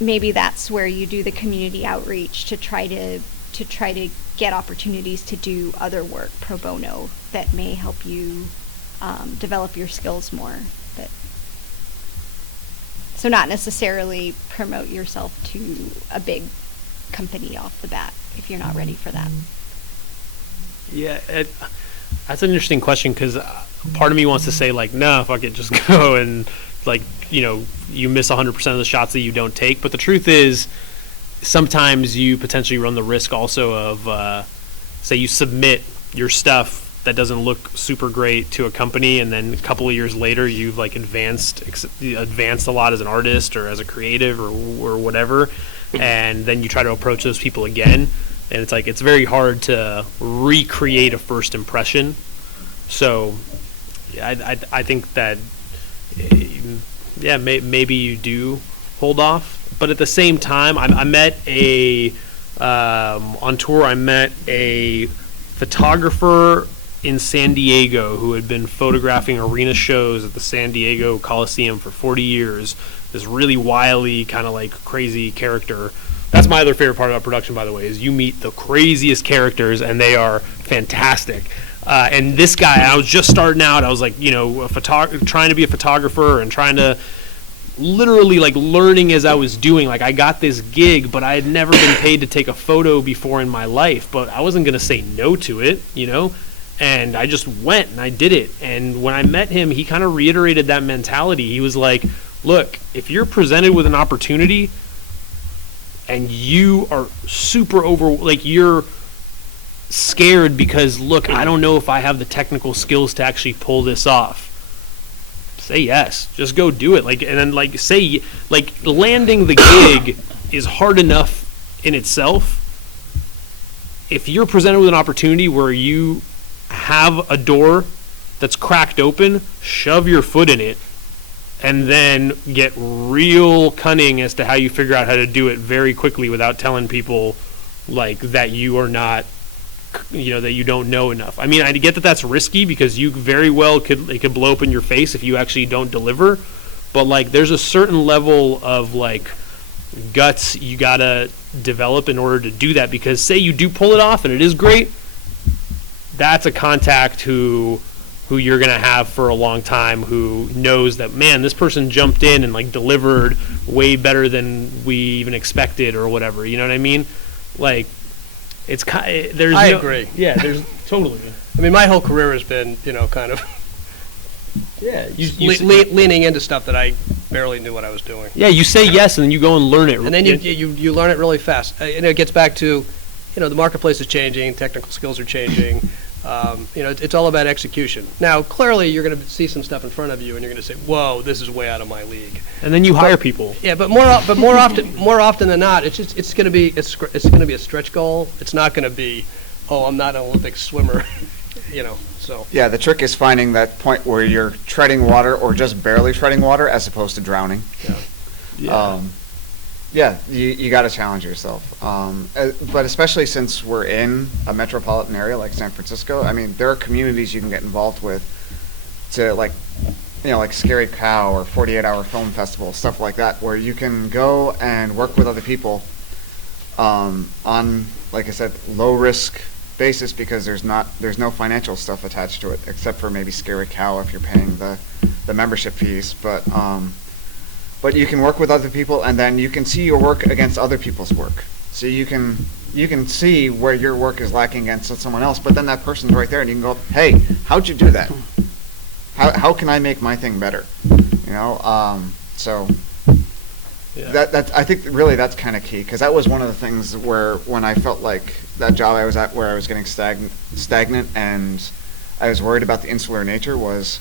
maybe that's where you do the community outreach to try to get opportunities to do other work pro bono that may help you develop your skills more. But so not necessarily promote yourself to a big company off the bat if you're not ready for that. Yeah, that's an interesting question, because part of me wants to say, like, no, fuck it, just go, and, like, you know, you miss 100% of the shots that you don't take. But the truth is, sometimes you potentially run the risk also of, say you submit your stuff that doesn't look super great to a company, and then a couple of years later you've like advanced a lot as an artist or as a creative or whatever, and then you try to approach those people again, and it's like it's very hard to recreate a first impression. So I think that maybe you do hold off, but at the same time I met on tour I met a photographer in San Diego who had been photographing arena shows at the San Diego Coliseum for 40 years. This really wily, kind of like crazy character. That's my other favorite part about production, by the way, is you meet the craziest characters and they are fantastic. And this guy, I was just starting out. I was like, you know, trying to be a photographer and trying to literally like learning as I was doing. Like I got this gig, but I had never been paid to take a photo before in my life, but I wasn't going to say no to it, you know? And I just went and I did it. And when I met him, he kind of reiterated that mentality. He was like, look, if you're presented with an opportunity and you are super you're scared because, look, I don't know if I have the technical skills to actually pull this off. Say yes. Just go do it. And then landing the gig is hard enough in itself. If you're presented with an opportunity where you have a door that's cracked open, shove your foot in it, and then get real cunning as to how you figure out how to do it very quickly without telling people like that you are not, you know, that you don't know enough. I mean, I get that that's risky because you very well it could blow up in your face if you actually don't deliver, but like there's a certain level of like guts you gotta develop in order to do that, because say you do pull it off and it is great, that's a contact who you're going to have for a long time, who knows that, man, this person jumped in and like delivered way better than we even expected or whatever. You know what I mean? Like it's there's I agree. Yeah, there's totally. I mean, my whole career has been, you know, kind of Yeah, leaning into stuff that I barely knew what I was doing. Yeah, you say yes, and then you go and learn it. And then you learn it really fast. And it gets back to, the marketplace is changing, technical skills are changing. It's all about execution. Now, clearly, you're going to see some stuff in front of you, and you're going to say, "Whoa, this is way out of my league." And then you hire people. Yeah, but more often than not, it's going to be a stretch goal. It's not going to be, "Oh, I'm not an Olympic swimmer," So. Yeah, the trick is finding that point where you're treading water or just barely treading water as opposed to drowning. Yeah. You got to challenge yourself. But especially since we're in a metropolitan area like San Francisco, I mean, there are communities you can get involved with to like Scary Cow or 48-Hour Film Festival, stuff like that, where you can go and work with other people on, like I said, low risk basis, because there's no financial stuff attached to it except for maybe Scary Cow if you're paying the membership fees. But you can work with other people, and then you can see your work against other people's work. So you can see where your work is lacking against someone else, but then that person's right there, and you can go, "Hey, how'd you do that? How can I make my thing better?" So that I think really that's kind of key, because that was one of the things where when I felt like that job I was at where I was getting stagnant and I was worried about the insular nature, was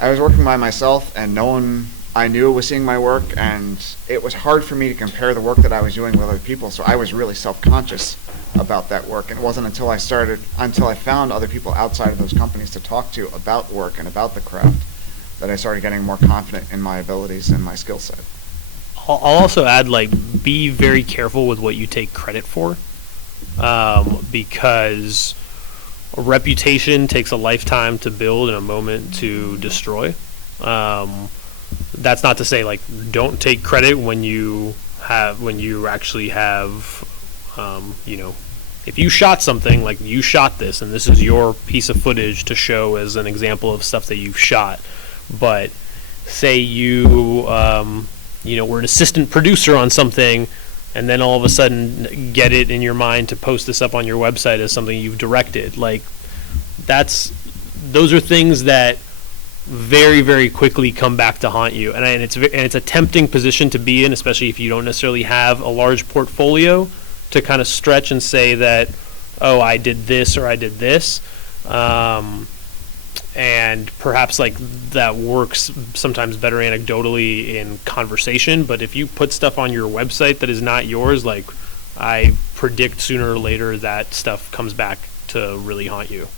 I was working by myself and no one I knew was seeing my work, and it was hard for me to compare the work that I was doing with other people, so I was really self-conscious about that work. And it wasn't until I found other people outside of those companies to talk to about work and about the craft that I started getting more confident in my abilities and my skill set. I'll also add, be very careful with what you take credit for, because a reputation takes a lifetime to build and a moment to destroy. That's not to say don't take credit when you actually have, if you shot something, you shot this and this is your piece of footage to show as an example of stuff that you've shot. But say you were an assistant producer on something, and then all of a sudden get it in your mind to post this up on your website as something you've directed. Those are things that very, very quickly come back to haunt you, and it's a tempting position to be in, especially if you don't necessarily have a large portfolio to kind of stretch and say that, "Oh, I did this or I did this," and perhaps that works sometimes better anecdotally in conversation. But if you put stuff on your website that is not yours, I predict sooner or later that stuff comes back to really haunt you.